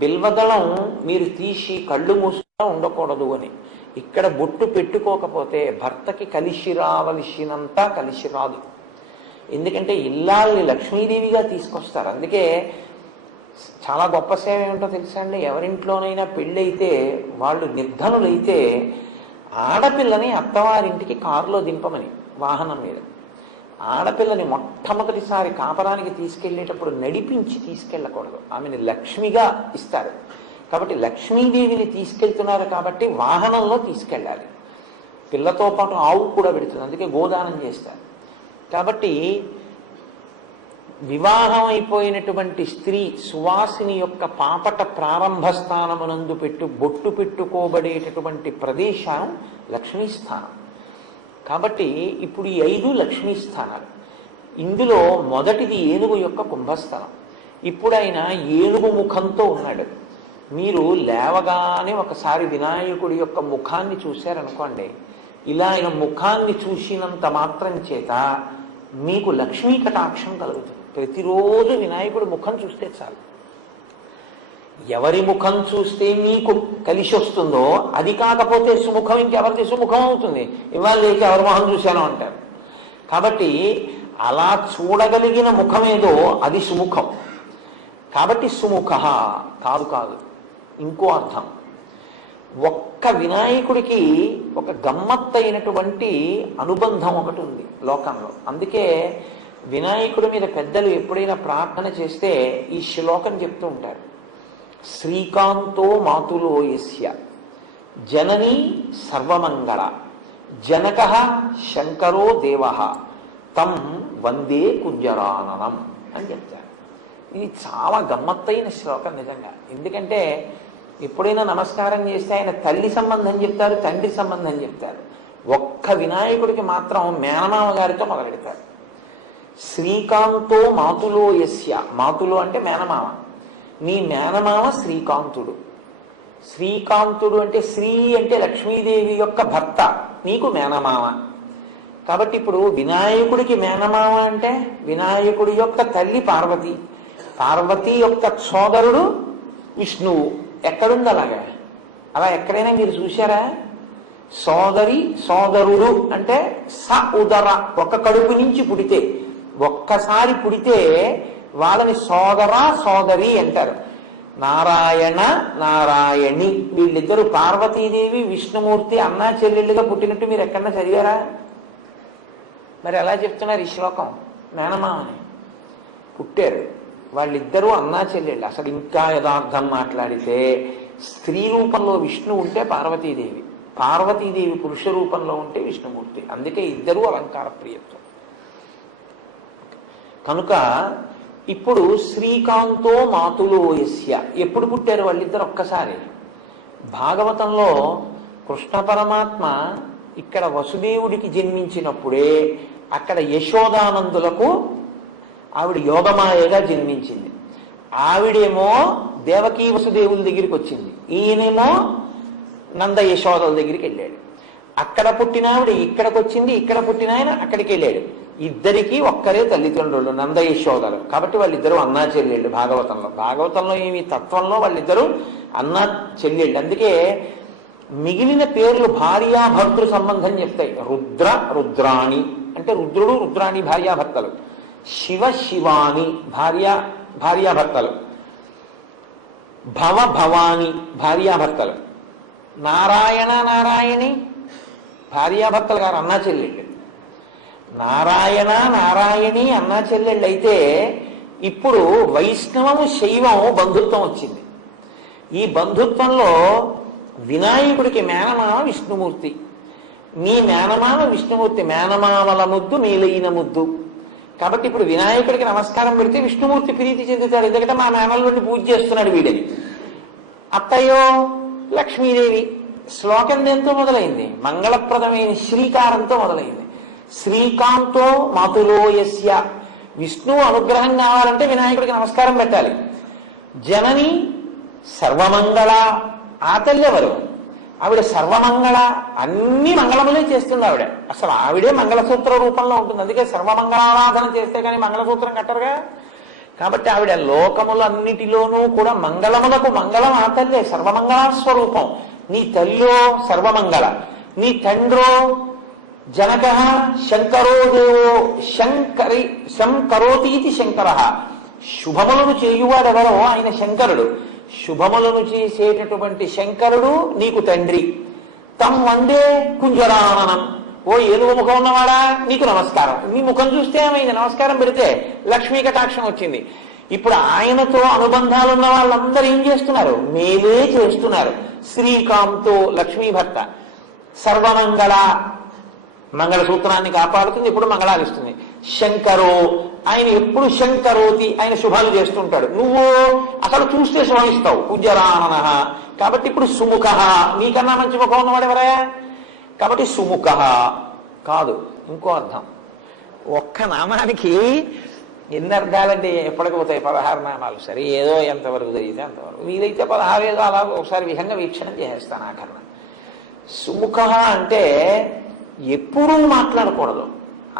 బిల్వదళం మీరు తీసి కళ్ళు మూసుకున్నా ఉండకూడదు అని. ఇక్కడ బొట్టు పెట్టుకోకపోతే భర్తకి కలిసి రావలసినంత కలిసి రాదు. ఎందుకంటే ఇల్లాల్ని లక్ష్మీదేవిగా తీసుకొస్తారు. అందుకే చాలా గొప్ప సేవ ఏమిటో తెలుసా అండి? ఎవరింట్లోనైనా పెళ్ళైతే వాళ్ళు నిర్ధనులైతే ఆడపిల్లని అత్తవారింటికి కారులో దింపమని, వాహనం మీద ఆడపిల్లని మొట్టమొదటిసారి కాపరానికి తీసుకెళ్లేటప్పుడు నడిపించి తీసుకెళ్ళకూడదు. ఆమెను లక్ష్మిగా ఇస్తారు. కాబట్టి లక్ష్మీదేవిని తీసుకెళ్తున్నారు కాబట్టి వాహనంలో తీసుకెళ్ళాలి. పిల్లతో పాటు ఆవు కూడా పెడుతుంది. అందుకే గోదానం చేస్తారు. కాబట్టి వివాహం అయిపోయినటువంటి స్త్రీ సువాసిని యొక్క పాపట ప్రారంభ స్థానమునందు బొట్టు పెట్టుకోబడేటటువంటి ప్రదేశం లక్ష్మీ స్థానం. కాబట్టి ఇప్పుడు ఈ 5 లక్ష్మీ స్థానాలు. ఇందులో మొదటిది ఏనుగు యొక్క కుంభస్థలం. ఇప్పుడు ఆయన ఏనుగు ముఖంతో ఉన్నాడు. మీరు లేవగానే ఒకసారి వినాయకుడి యొక్క ముఖాన్ని చూశారనుకోండి, ఇలా ఆయన ముఖాన్ని చూసినంత మాత్రం చేత మీకు లక్ష్మీ కటాక్షం కలుగుతుంది. ప్రతిరోజు వినాయకుడి ముఖం చూస్తే చాలు. ఎవరి ముఖం చూస్తే మీకు కలిసి వస్తుందో అది కాకపోతే సుముఖం ఇంకెవరిది సుముఖం అవుతుంది. ఇవాళ లేక ఎవరి ముఖం చూశానో అంటారు. కాబట్టి అలా చూడగలిగిన ముఖమేదో అది సుముఖం. కాబట్టి సుముఖ కాదు ఇంకో అర్థం. ఒక్క వినాయకుడికి ఒక గమ్మత్తైనటువంటి అనుబంధం ఒకటి ఉంది లోకంలో. అందుకే వినాయకుడి మీద పెద్దలు ఎప్పుడైనా ప్రార్థన చేస్తే ఈ శ్లోకం చెప్తూ ఉంటారు. శ్రీకాంతో మాతులో యస్య జననీ సర్వమంగళ జనక శంకరో దేవ తం వందే కుంజరాననం అని చెప్తారు. ఇది చాలా గమ్మత్తైన శ్లోకం నిజంగా. ఎందుకంటే ఎప్పుడైనా నమస్కారం చేస్తే ఆయన తల్లి సంబంధం చెప్తారు, తండ్రి సంబంధం చెప్తారు. ఒక్క వినాయకుడికి మాత్రం మేనమామ గారితో మొదలెడతారు. శ్రీకాంతో మాతులో యస్య, మాతులో అంటే మేనమామ, నీ మేనమామ శ్రీకాంతుడు. శ్రీకాంతుడు అంటే శ్రీ అంటే లక్ష్మీదేవి యొక్క భర్త, నీకు మేనమామ. కాబట్టి ఇప్పుడు వినాయకుడికి మేనమామ అంటే వినాయకుడి యొక్క తల్లి పార్వతి, పార్వతి యొక్క సోదరుడు విష్ణువు. ఎక్కడుంది అలాగా? అలా ఎక్కడైనా మీరు చూశారా? సోదరి సోదరుడు అంటే స ఉదర, ఒక కడుపు నుంచి పుడితే, ఒక్కసారి పుడితే వాళ్ళని సోదర సోదరి అంటారు. నారాయణ నారాయణి వీళ్ళిద్దరూ పార్వతీదేవి విష్ణుమూర్తి అన్నా చెల్లెళ్ళుగా పుట్టినట్టు మీరు ఎక్కడన్నా చదివారా? మరి ఎలా చెప్తున్నారు ఈ శ్లోకం? మేనమామని పుట్టారు వాళ్ళిద్దరూ అన్నా చెల్లెళ్ళు. అసలు ఇంకా యథార్థం మాట్లాడితే స్త్రీ రూపంలో విష్ణు ఉంటే పార్వతీదేవి, పార్వతీదేవి పురుష రూపంలో ఉంటే విష్ణుమూర్తి. అందుకే ఇద్దరూ అలంకార ప్రియత్వం. కనుక ఇప్పుడు శ్రీకాంతో మాతులో యస్య, ఎప్పుడు పుట్టారు వాళ్ళిద్దరు? ఒక్కసారి. భాగవతంలో కృష్ణ పరమాత్మ ఇక్కడ వసుదేవుడికి జన్మించినప్పుడే అక్కడ యశోదానందులకు ఆవిడ యోగమాయగా జన్మించింది. ఆవిడేమో దేవకీ వసుదేవుల దగ్గరికి వచ్చింది, ఈయనేమో నంద యశోదల దగ్గరికి వెళ్ళాడు. అక్కడ పుట్టిన ఆవిడ ఇక్కడికి వచ్చింది, ఇక్కడ పుట్టిన ఆయన అక్కడికి వెళ్ళాడు. ఇద్దరికీ ఒక్కరే తల్లిదండ్రులు నంద యశోదలు. కాబట్టి వాళ్ళిద్దరూ అన్నా చెల్లెళ్ళు. భాగవతంలో ఏమి తత్వంలో వాళ్ళిద్దరూ అన్నా చెల్లెళ్ళు. అందుకే మిగిలిన పేర్లు భార్యాభర్తృ సంబంధం చెప్తాయి. రుద్ర రుద్రాణి అంటే రుద్రుడు రుద్రాణి భార్యాభర్తలు, శివ శివాని భార్యాభర్తలు, భవ భవాని భార్యాభర్తలు, నారాయణ నారాయణి భార్యాభర్తలు గారు అన్నా చెల్లెళ్ళు. నారాయణ నారాయణి అన్నా చెల్లెళ్ళు అయితే ఇప్పుడు వైష్ణవము శైవము బంధుత్వం వచ్చింది. ఈ బంధుత్వంలో వినాయకుడికి మేనమామ విష్ణుమూర్తి, నీ మేనమామ విష్ణుమూర్తి, మేనమామల ముద్దు నీలైన ముద్దు. కాబట్టి ఇప్పుడు వినాయకుడికి నమస్కారం పెడితే విష్ణుమూర్తి ప్రీతి చెందుతాడు. ఎందుకంటే మా మేనల్లుడిని పూజ చేస్తున్నాడు వీడని. అత్తయ్యో లక్ష్మీదేవి. శ్లోకం దేంతో మొదలైంది? మంగళప్రదమైన శ్రీకారంతో మొదలైంది. శ్రీకాంతో మాతులో యస్య, విష్ణువు అనుగ్రహం కావాలంటే వినాయకుడికి నమస్కారం పెట్టాలి. జనని సర్వమంగళ, ఆ తల్లి ఎవరు? ఆవిడ సర్వమంగళ, అన్ని మంగళములే చేస్తుంది ఆవిడ. అసలు ఆవిడే మంగళసూత్ర రూపంలో ఉంటుంది. అందుకే సర్వమంగళారాధన చేస్తే కానీ మంగళసూత్రం కట్టరుగా. కాబట్టి ఆవిడ లోకములన్నిటిలోనూ కూడా మంగళములకు మంగళం ఆ తల్లే, సర్వమంగళస్వరూపం. నీ తల్లో సర్వమంగళ, నీ తండ్రో జనక శంకరో దేవో శంకరోతీతి శంకర. శుభములను చేయువాడెవరో ఆయన శంకరుడు. శుభములను చేసేటటువంటి శంకరుడు నీకు తండ్రి. తమ్ వందే కుంజరాననం, ఓ ఏనుగు ముఖం ఉన్నవాడా నీకు నమస్కారం. నీ ముఖం చూస్తే ఏమైంది? నమస్కారం పెడితే లక్ష్మీ కటాక్షం వచ్చింది. ఇప్పుడు ఆయనతో అనుబంధాలు ఉన్న వాళ్ళందరూ ఏం చేస్తున్నారు? మేలే చేస్తున్నారు. శ్రీకాంతో లక్ష్మీ భర్త, సర్వమంగళ మంగళసూత్రాన్ని కాపాడుతుంది, ఎప్పుడు మంగళాలిస్తుంది. శంకరో, ఆయన ఎప్పుడు శంకరోతి, ఆయన శుభాలు చేస్తుంటాడు. నువ్వు అసలు చూస్తే శోభిస్తావు, పూజ్యరానన. కాబట్టి ఇప్పుడు సుముఖ, నీకన్నా మంచి ముఖం ఉన్నవాడు ఎవరా? కాబట్టి సుముఖ కాదు, ఇంకో అర్థం. ఒక్క నామానికి ఎన్ని అర్థాలంటే ఎప్పటికి పోతాయి? 16 నామాలు. సరే, ఏదో ఎంతవరకు జరిగితే అంతవరకు. వీలైతే 16 ఏదో అలా ఒకసారి విహంగా వీక్షణం చేసేస్తాను ఆఖరణ. సుముఖ అంటే ఎప్పుడూ మాట్లాడకూడదు,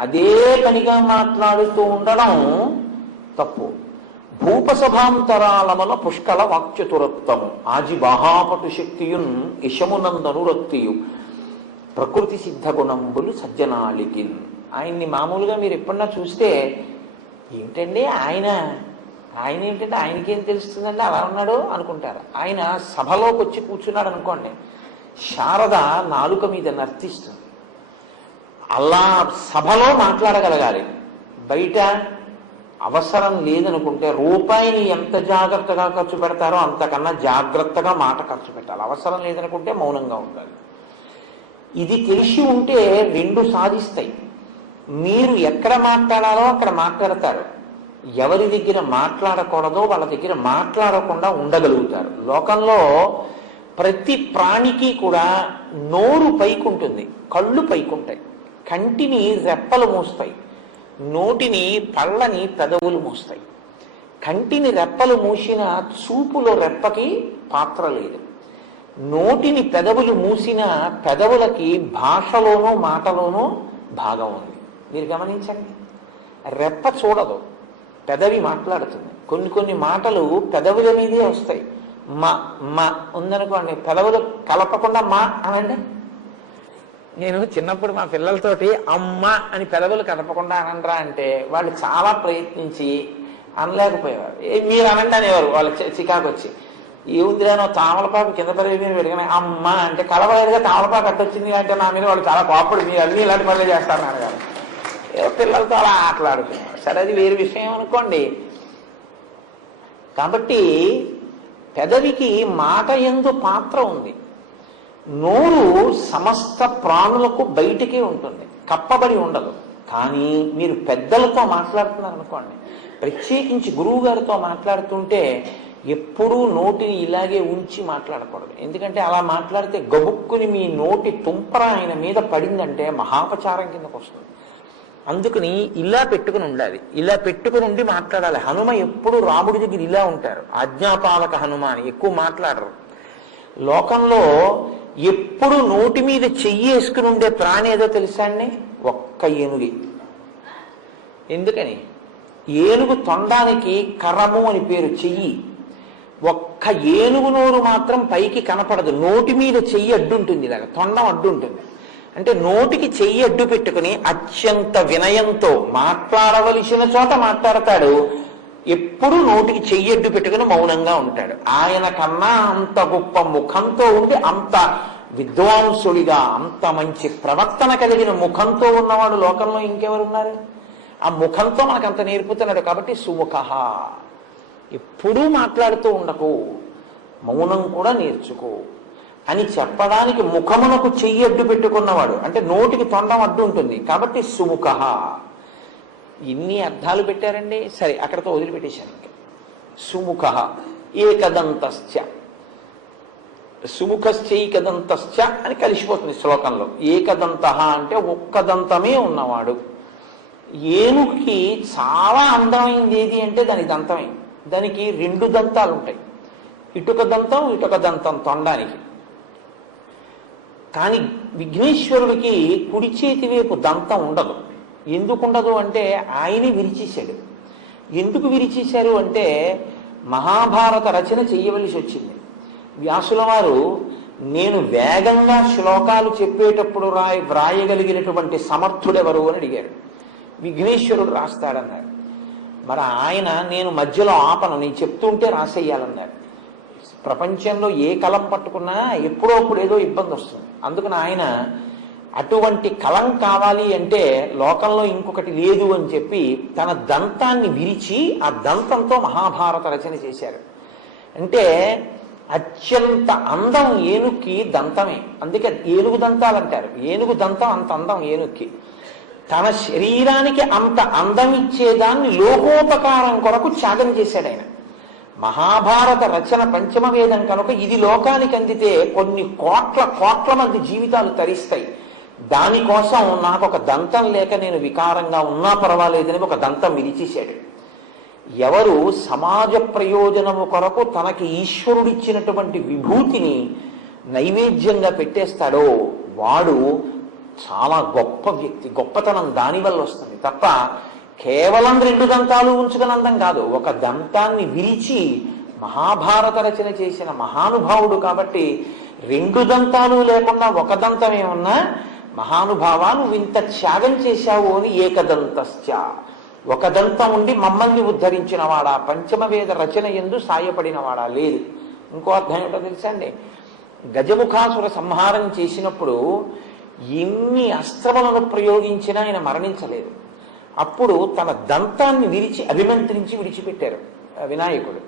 అదే పనిగా మాట్లాడుతూ ఉండడం తప్పు. భూపసభాంతరాళముల పుష్కల వాక్చతురత్వము, ఆజి బాహాపటు శక్తియున్ ఇషమునందనురక్తియు ప్రకృతి సిద్ధ గుణంబులు సజ్జనాళికిన్. ఆయన్ని మామూలుగా మీరు ఎప్పుడన్నా చూస్తే ఏంటండి ఆయన ఏంటంటే ఆయనకేం తెలుస్తుందండి అలా ఉన్నాడు అనుకుంటారు. ఆయన సభలోకి వచ్చి కూర్చున్నాడు అనుకోండి, శారద నాలుక మీద నర్తిస్తుంది. అలా సభలో మాట్లాడగలగాలి. బయట అవసరం లేదనుకుంటే రూపాయిని ఎంత జాగ్రత్తగా ఖర్చు పెడతారో అంతకన్నా జాగ్రత్తగా మాట ఖర్చు పెట్టాలి. అవసరం లేదనుకుంటే మౌనంగా ఉండాలి. ఇది తెలిసి ఉంటే రెండు సాధిస్తాయి. మీరు ఎక్కడ మాట్లాడాలో అక్కడ మాట్లాడతారు, ఎవరి దగ్గర మాట్లాడకూడదో వాళ్ళ దగ్గర మాట్లాడకుండా ఉండగలుగుతారు. లోకంలో ప్రతి ప్రాణికి కూడా నోరు పైకుంటుంది, కళ్ళు పైకుంటాయి, కంటిని రెప్పలు మూస్తాయి, నోటిని పళ్ళని పెదవులు మూస్తాయి. కంటిని రెప్పలు మూసిన చూపులో రెప్పకి పాత్ర లేదు. నోటిని పెదవులు మూసిన పెదవులకి భాషలోనూ మాటలోనూ భాగం ఉంది. మీరు గమనించండి, రెప్ప చూడదు, పెదవి మాట్లాడుతుంది. కొన్ని కొన్ని మాటలు పెదవుల మీదే వస్తాయి. మా మా ఉందనుకోండి, పెదవులు కలపకుండా మా అనండి. నేను చిన్నప్పుడు మా పిల్లలతోటి అమ్మ అని పెదవులు కలపకుండా అనండ్రా అంటే వాళ్ళు చాలా ప్రయత్నించి అనలేకపోయేవారు. మీరు అనండి అనేవారు వాళ్ళు చికాకు వచ్చి. ఏముందిరానో తామలపాకు కింద పరిధి మీద పెట్టుకుని అమ్మ అంటే కలవలేదుగా తామలపాకు అట్టొచ్చింది అంటే నా మీద వాళ్ళు చాలా కోపడు, మీరు అన్నీ ఇలాంటి పనులు చేస్తారు నాన్నగారు. పిల్లలతో అలా ఆటలాడుతున్నారు. సరే, అది వేరు విషయం అనుకోండి. కాబట్టి పెదవికి మాట యందు పాత్ర ఉంది. నోరు సమస్త ప్రాణులకు బయటికే ఉంటుంది, కప్పబడి ఉండదు. కానీ మీరు పెద్దలతో మాట్లాడుతున్నారు అనుకోండి, ప్రత్యేకించి గురువు గారితో మాట్లాడుతుంటే ఎప్పుడూ నోటిని ఇలాగే ఉంచి మాట్లాడకూడదు. ఎందుకంటే అలా మాట్లాడితే గబుక్కుని మీ నోటి తుంపర ఆయన మీద పడిందంటే మహాపచారం కిందకు వస్తుంది. అందుకని ఇలా పెట్టుకుని ఉండాలి, ఇలా పెట్టుకుని ఉండి మాట్లాడాలి. హనుమ ఎప్పుడు రాముడి దగ్గర ఇలా ఉంటారు, ఆజ్ఞాపాలక హనుమ అని ఎక్కువ మాట్లాడరు. లోకంలో ఎప్పుడు నోటి మీద చెయ్యి వేసుకుని ఉండే ప్రాణి ఏదో తెలుసా అండి? ఒక్క ఏనుగి. ఎందుకని? ఏనుగు తొండానికి కరము అని పేరు, చెయ్యి. ఒక్క ఏనుగు నోరు మాత్రం పైకి కనపడదు, నోటి మీద చెయ్యి అడ్డుంటుంది, ఇలాగ తొండం అడ్డుంటుంది. అంటే నోటికి చెయ్యి అడ్డు పెట్టుకుని అత్యంత వినయంతో మాట్లాడవలసిన చోట మాట్లాడతాడు. ఎప్పుడు నోటికి చెయ్యి అడ్డు పెట్టుకుని మౌనంగా ఉంటాడు. ఆయన కన్నా అంత గొప్ప ముఖంతో ఉండి, అంత విద్వాంసుడిగా, అంత మంచి ప్రవర్తన కలిగిన ముఖంతో ఉన్నవాడు లోకంలో ఇంకెవరున్నారు? ఆ ముఖంతో మనకు అంత నేర్పుతున్నాడు. కాబట్టి సుముఖ, ఎప్పుడూ మాట్లాడుతూ ఉండకు, మౌనం కూడా నేర్చుకో అని చెప్పడానికి ముఖమునకు చెయ్యి అడ్డు పెట్టుకున్నవాడు. అంటే నోటికి తొండం అడ్డు ఉంటుంది కాబట్టి సుముఖ. ఇన్ని అర్థాలు పెట్టారండి. సరే, అక్కడతో వదిలిపెట్టేశాను. ఇంకా సుముఖ ఏకదంతశ్చ, సుముఖశ్చైకదంతశ్చ అని కలిసిపోతుంది శ్లోకంలో. ఏకదంత అంటే ఒక్క దంతమే ఉన్నవాడు. ఏనుగుకి చాలా అందమైంది ఏది అంటే దాని దంతమే. దానికి 2 దంతాలు ఉంటాయి, ఇటుక దంతం ఇటుక దంతం తొండానికి. కానీ విఘ్నేశ్వరుడికి కుడి చేతి వైపు దంతం ఉండదు. ఎందుకు ఉండదు అంటే ఆయనే విరిచేశాడు. ఎందుకు విరిచేశారు అంటే మహాభారత రచన చెయ్యవలసి వచ్చింది. వ్యాసుల వారు, నేను వేగంగా శ్లోకాలు చెప్పేటప్పుడు వ్రాయగలిగినటువంటి సమర్థుడెవరు అని అడిగారు. విఘ్నేశ్వరుడు రాస్తాడన్నారు. మరి ఆయన, నేను మధ్యలో ఆపను, నేను చెప్తుంటే రాసేయాలన్నారు. ప్రపంచంలో ఏ కలం పట్టుకున్నా ఎప్పుడో అప్పుడు ఏదో ఇబ్బంది వస్తుంది. అందుకని ఆయన అటువంటి కలం కావాలి అంటే లోకంలో ఇంకొకటి లేదు అని చెప్పి తన దంతాన్ని విరిచి ఆ దంతంతో మహాభారత రచన చేశారు. అంటే అత్యంత అందం ఏనుగుకి దంతమే. అందుకే ఏనుగు దంతాలు అంటారు. ఏనుగు దంతం అంత అందం ఏనుగుకి. తన శరీరానికి అంత అందం ఇచ్చేదాన్ని లోకోపకారం కొరకు త్యాగం చేశాడు ఆయన. మహాభారత రచన పంచమ వేదం కనుక ఇది లోకానికి అందితే కొన్ని కోట్ల మంది జీవితాలు తరిస్తాయి. దానికోసం నాకు ఒక దంతం లేక నేను వికారంగా ఉన్నా పర్వాలేదని ఒక దంతం విరిచేశాడు. ఎవరు సమాజ ప్రయోజనము కొరకు తనకి ఈశ్వరుడిచ్చినటువంటి విభూతిని నైవేద్యంగా పెట్టేస్తాడో వాడు చాలా గొప్ప వ్యక్తి. గొప్పతనం దానివల్ల వస్తుంది తప్ప కేవలం 2 దంతాలు ఉంచుకుని అందం కాదు. ఒక దంతాన్ని విరిచి మహాభారత రచన చేసిన మహానుభావుడు కాబట్టి 2 దంతాలు లేకుండా ఒక దంతం ఏమన్నా మహానుభావా నువ్వు ఇంత త్యాగం చేశావు అని ఏకదంతశ్చ, ఒక దంతం ఉండి మమ్మల్ని ఉద్ధరించిన వాడా, పంచమ వేద రచన యందు సాయపడిన వాడా లేదు. ఇంకో అర్థం ఏంటో తెలుసా అండి? గజముఖాసుర సంహారం చేసినప్పుడు ఎన్ని అస్త్రములను ప్రయోగించినా ఆయన మరణించలేదు. అప్పుడు తన దంతాన్ని విరిచి అభిమంత్రించి విడిచిపెట్టారు వినాయకుడు.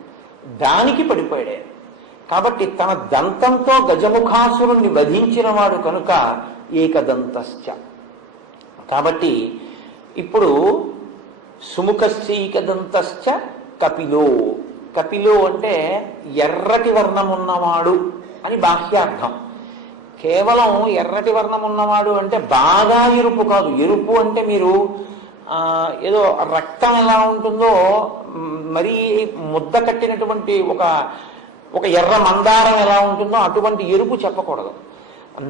దానికి పడిపోయాడు. కాబట్టి తన దంతంతో గజముఖాసురుణ్ణి వధించిన వాడు కనుక ఏకదంతశ్చ. కాబట్టి ఇప్పుడు సుముఖశ్చైకదంతశ్చ కపిలో. కపిలో అంటే ఎర్రటి వర్ణం ఉన్నవాడు అని బాహ్యార్థం. కేవలం ఎర్రటి వర్ణం ఉన్నవాడు అంటే బాగా ఎరుపు కాదు. ఎరుపు అంటే మీరు ఏదో రక్తం ఎలా ఉంటుందో మరీ ముద్ద కట్టినటువంటి ఒక ఎర్ర మందారం ఎలా ఉంటుందో అటువంటి ఎరుపు చెప్పకూడదు.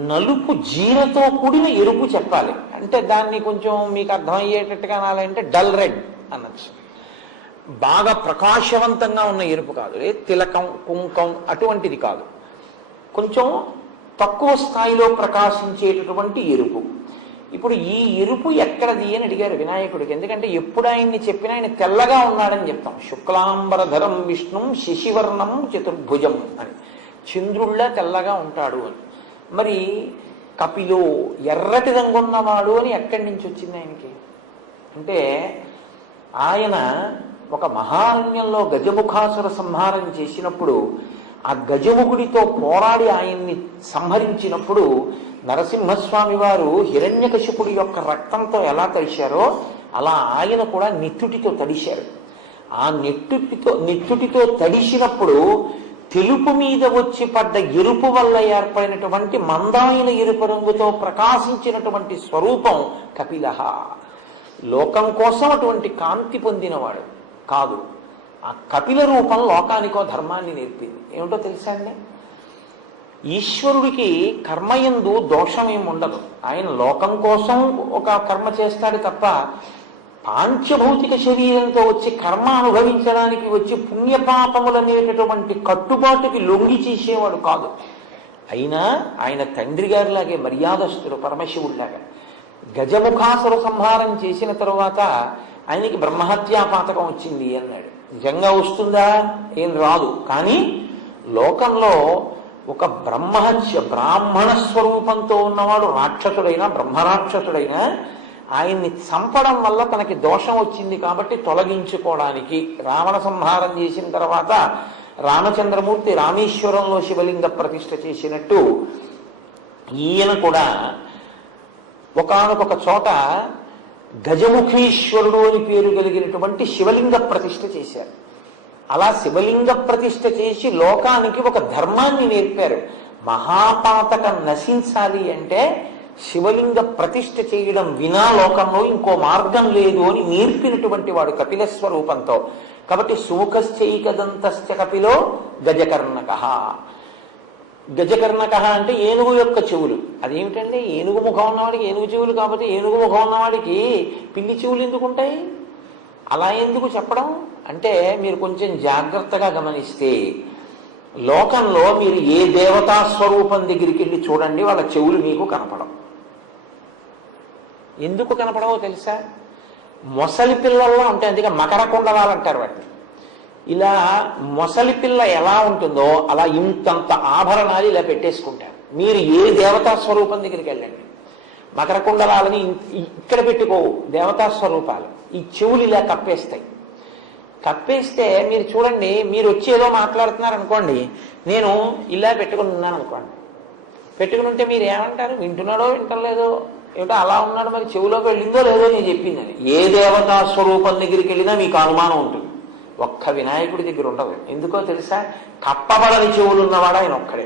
నలుపు జీరతో కూడిన ఎరుపు చెప్పాలి. అంటే దాన్ని కొంచెం మీకు అర్థమయ్యేటట్టుగా అనాలంటే డల్ రెడ్ అనొచ్చు. బాగా ప్రకాశవంతంగా ఉన్న ఎరుపు కాదు, తిలకం కుంకం అటువంటిది కాదు, కొంచెం తక్కువ స్థాయిలో ప్రకాశించేటటువంటి ఎరుపు. ఇప్పుడు ఈ ఎరుపు ఎక్కడది అని అడిగారు వినాయకుడికి. ఎందుకంటే ఎప్పుడు ఆయన్ని చెప్పినా ఆయన తెల్లగా ఉన్నాడని చెప్తాం. శుక్లాంబరధరం విష్ణుం శశివర్ణం చతుర్భుజం అని, చంద్రుళ్ళ తెల్లగా ఉంటాడు అని. మరి కపిలో ఎర్రటి రంగున్నవాడు అని ఎక్కడి నుంచి వచ్చింది ఆయనకి అంటే, ఆయన ఒక మహారణ్యంలో గజముఖాసుర సంహారం చేసినప్పుడు ఆ గజముఖుడితో పోరాడి ఆయన్ని సంహరించినప్పుడు నరసింహస్వామి వారు హిరణ్యకశిపుడి యొక్క రక్తంతో ఎలా తడిశారో అలా ఆయన కూడా నెత్తుటితో తడిశారు. ఆ నెత్తుటితో తడిసినప్పుడు తెలుపు మీద వచ్చి పడ్డ ఎరుపు వల్ల ఏర్పడినటువంటి మందమైన ఎరుపు రంగుతో ప్రకాశించినటువంటి స్వరూపం కపిలహ. లోకం కోసం అటువంటి కాంతి పొందినవాడు కాదు. ఆ కపిల రూపం లోకానికో ధర్మాన్ని నేర్పింది. ఏమిటో తెలుసా అండి, ఈశ్వరుడికి కర్మయందు దోషమేమి ఉండదు. ఆయన లోకం కోసం ఒక కర్మ చేస్తాడు తప్ప పాంచభౌతిక శరీరంతో వచ్చి కర్మ అనుభవించడానికి వచ్చి పుణ్యపాపములనేటటువంటి కట్టుబాటుకి లొంగి చేసేవాడు కాదు. అయినా ఆయన తండ్రి గారిలాగే మర్యాదస్తుడు, పరమశివుడిలాగా. గజముఖాసుర సంహారం చేసిన తరువాత ఆయనకి బ్రహ్మహత్యా పాతకం వచ్చింది అన్నాడు. నిజంగా వస్తుందా? ఏం రాదు. కానీ లోకంలో ఒక బ్రాహ్మణ స్వరూపంతో ఉన్నవాడు రాక్షసుడైనా బ్రహ్మరాక్షసుడైనా ఆయన్ని చంపడం వల్ల తనకి దోషం వచ్చింది కాబట్టి తొలగించుకోవడానికి రావణ సంహారం చేసిన తర్వాత రామచంద్రమూర్తి రామేశ్వరంలో శివలింగ ప్రతిష్ఠ చేసినట్టు ఈయన కూడా ఒకానొక చోట గజముఖీశ్వరుడు అని పేరు కలిగినటువంటి శివలింగ ప్రతిష్ఠ చేశారు. అలా శివలింగ ప్రతిష్ఠ చేసి లోకానికి ఒక ధర్మాన్ని నేర్పారు. మహాపాతకం నశించాలి అంటే శివలింగ ప్రతిష్ఠ చేయడం వినా లోకంలో ఇంకో మార్గం లేదు అని నేర్పినటువంటి వాడు కపిల స్వరూపంతో. కాబట్టి సుముఖశ్చైకదంతశ్చ కపిలో గజకర్ణక. గజకర్ణక అంటే ఏనుగు యొక్క చెవులు. అదేమిటండి, ఏనుగు ముఖం ఉన్నవాడికి ఏనుగు చెవులు, కాకపోతే ఏనుగు ముఖం ఉన్నవాడికి పిల్లి చెవులు ఎందుకు ఉంటాయి? అలా ఎందుకు చెప్పడం అంటే, మీరు కొంచెం జాగ్రత్తగా గమనిస్తే లోకంలో మీరు ఏ దేవతా స్వరూపం దగ్గరికి వెళ్ళి చూడండి, వాళ్ళ చెవులు మీకు కనపడవు. ఎందుకు కనపడవో తెలుసా? మొసలి పిల్లల్లో ఉంటాయి. అందుకే మకర కుండలాలు అంటారు వాటిని. ఇలా మొసలి పిల్ల ఎలా ఉంటుందో అలా ఇంతంత ఆభరణాలు ఇలా పెట్టేసుకుంటారు. మీరు ఏ దేవతా స్వరూపం దగ్గరికి వెళ్ళండి, మకర కుండలాలని ఇక్కడ పెట్టుకోవు దేవతా స్వరూపాలు. ఈ చెవులు ఇలా కప్పేస్తాయి. కప్పేస్తే మీరు చూడండి, మీరు వచ్చి ఏదో మాట్లాడుతున్నారు అనుకోండి, నేను ఇలా పెట్టుకుని ఉన్నాను అనుకోండి, పెట్టుకుని ఉంటే మీరు ఏమంటారు? వింటున్నాడో వింటలేదో, ఏమిటో అలా ఉన్నాడు, మరి చెవులోకి వెళ్ళిందో లేదో నేను చెప్పిందని. ఏ దేవతా స్వరూపం దగ్గరికి వెళ్ళినా మీకు అనుమానం ఉంటుంది. ఒక్క వినాయకుడి దగ్గర ఉండదు. ఎందుకో తెలుసా? కప్పబడని చెవులు ఉన్నవాడు ఆయన ఒక్కడే.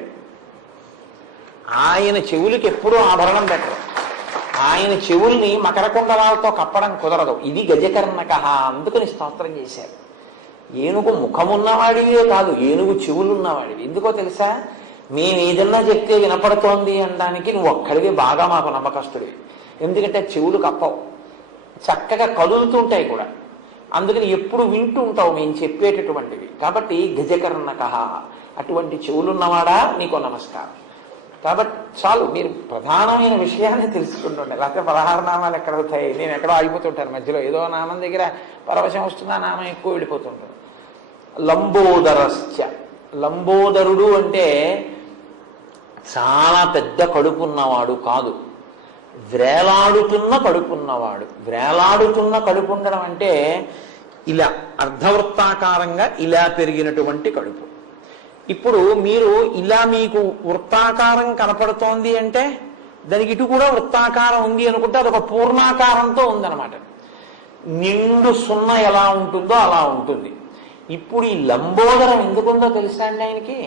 ఆయన చెవులకి ఎప్పుడూ ఆభరణం పెట్టరు. ఆయన చెవుల్ని మకర కుండలాలతో కప్పడం కుదరదు. ఇది గజకర్ణక. అందుకని స్తోత్రం చేశారు. ఏనుగు ముఖమున్నవాడివే కాదు, ఏనుగు చెవులున్నవాడివి. ఎందుకో తెలుసా? మేము ఏదన్నా చెప్తే వినపడుతోంది అనడానికి నువ్వు ఒక్కడివి బాగా మాకు నమ్మకస్తుడివి. ఎందుకంటే చెవులు కప్పవు, చక్కగా కదులుతుంటాయి కూడా. అందుకని ఎప్పుడు వింటూ ఉంటావు మేము చెప్పేటటువంటివి. కాబట్టి గజకర్ణక, అటువంటి చెవులున్నవాడా నీకో నమస్కారం. కాబట్టి చాలు, మీరు ప్రధానమైన విషయాన్ని తెలుసుకుంటుండే. లేకపోతే 16 నామాలు ఎక్కడ అవుతాయి? నేను ఎక్కడో ఆగిపోతుంటాను మధ్యలో. ఏదో నామం దగ్గర పరవశం వస్తుందా, నామం ఎక్కువ వెళ్ళిపోతుంటాను. లంబోదరశ్చ. లంబోదరుడు అంటే చాలా పెద్ద కడుపున్నవాడు కాదు, వ్రేలాడుతున్న కడుపున్నవాడు. వ్రేలాడుతున్న కడుపు ఉండడం అంటే ఇలా అర్ధవృత్తాకారంగా ఇలా పెరిగినటువంటి కడుపు. ఇప్పుడు మీరు ఇలా మీకు వృత్తాకారం కనపడుతోంది అంటే దానికి ఇటు కూడా వృత్తాకారం ఉంది అనుకుంటే అదొక పూర్ణాకారంతో ఉందన్నమాట. నిండు సున్న ఎలా ఉంటుందో అలా ఉంటుంది. ఇప్పుడు ఈ లంబోదరం ఎందుకుందో తెలుసా అండి ఆయనకి?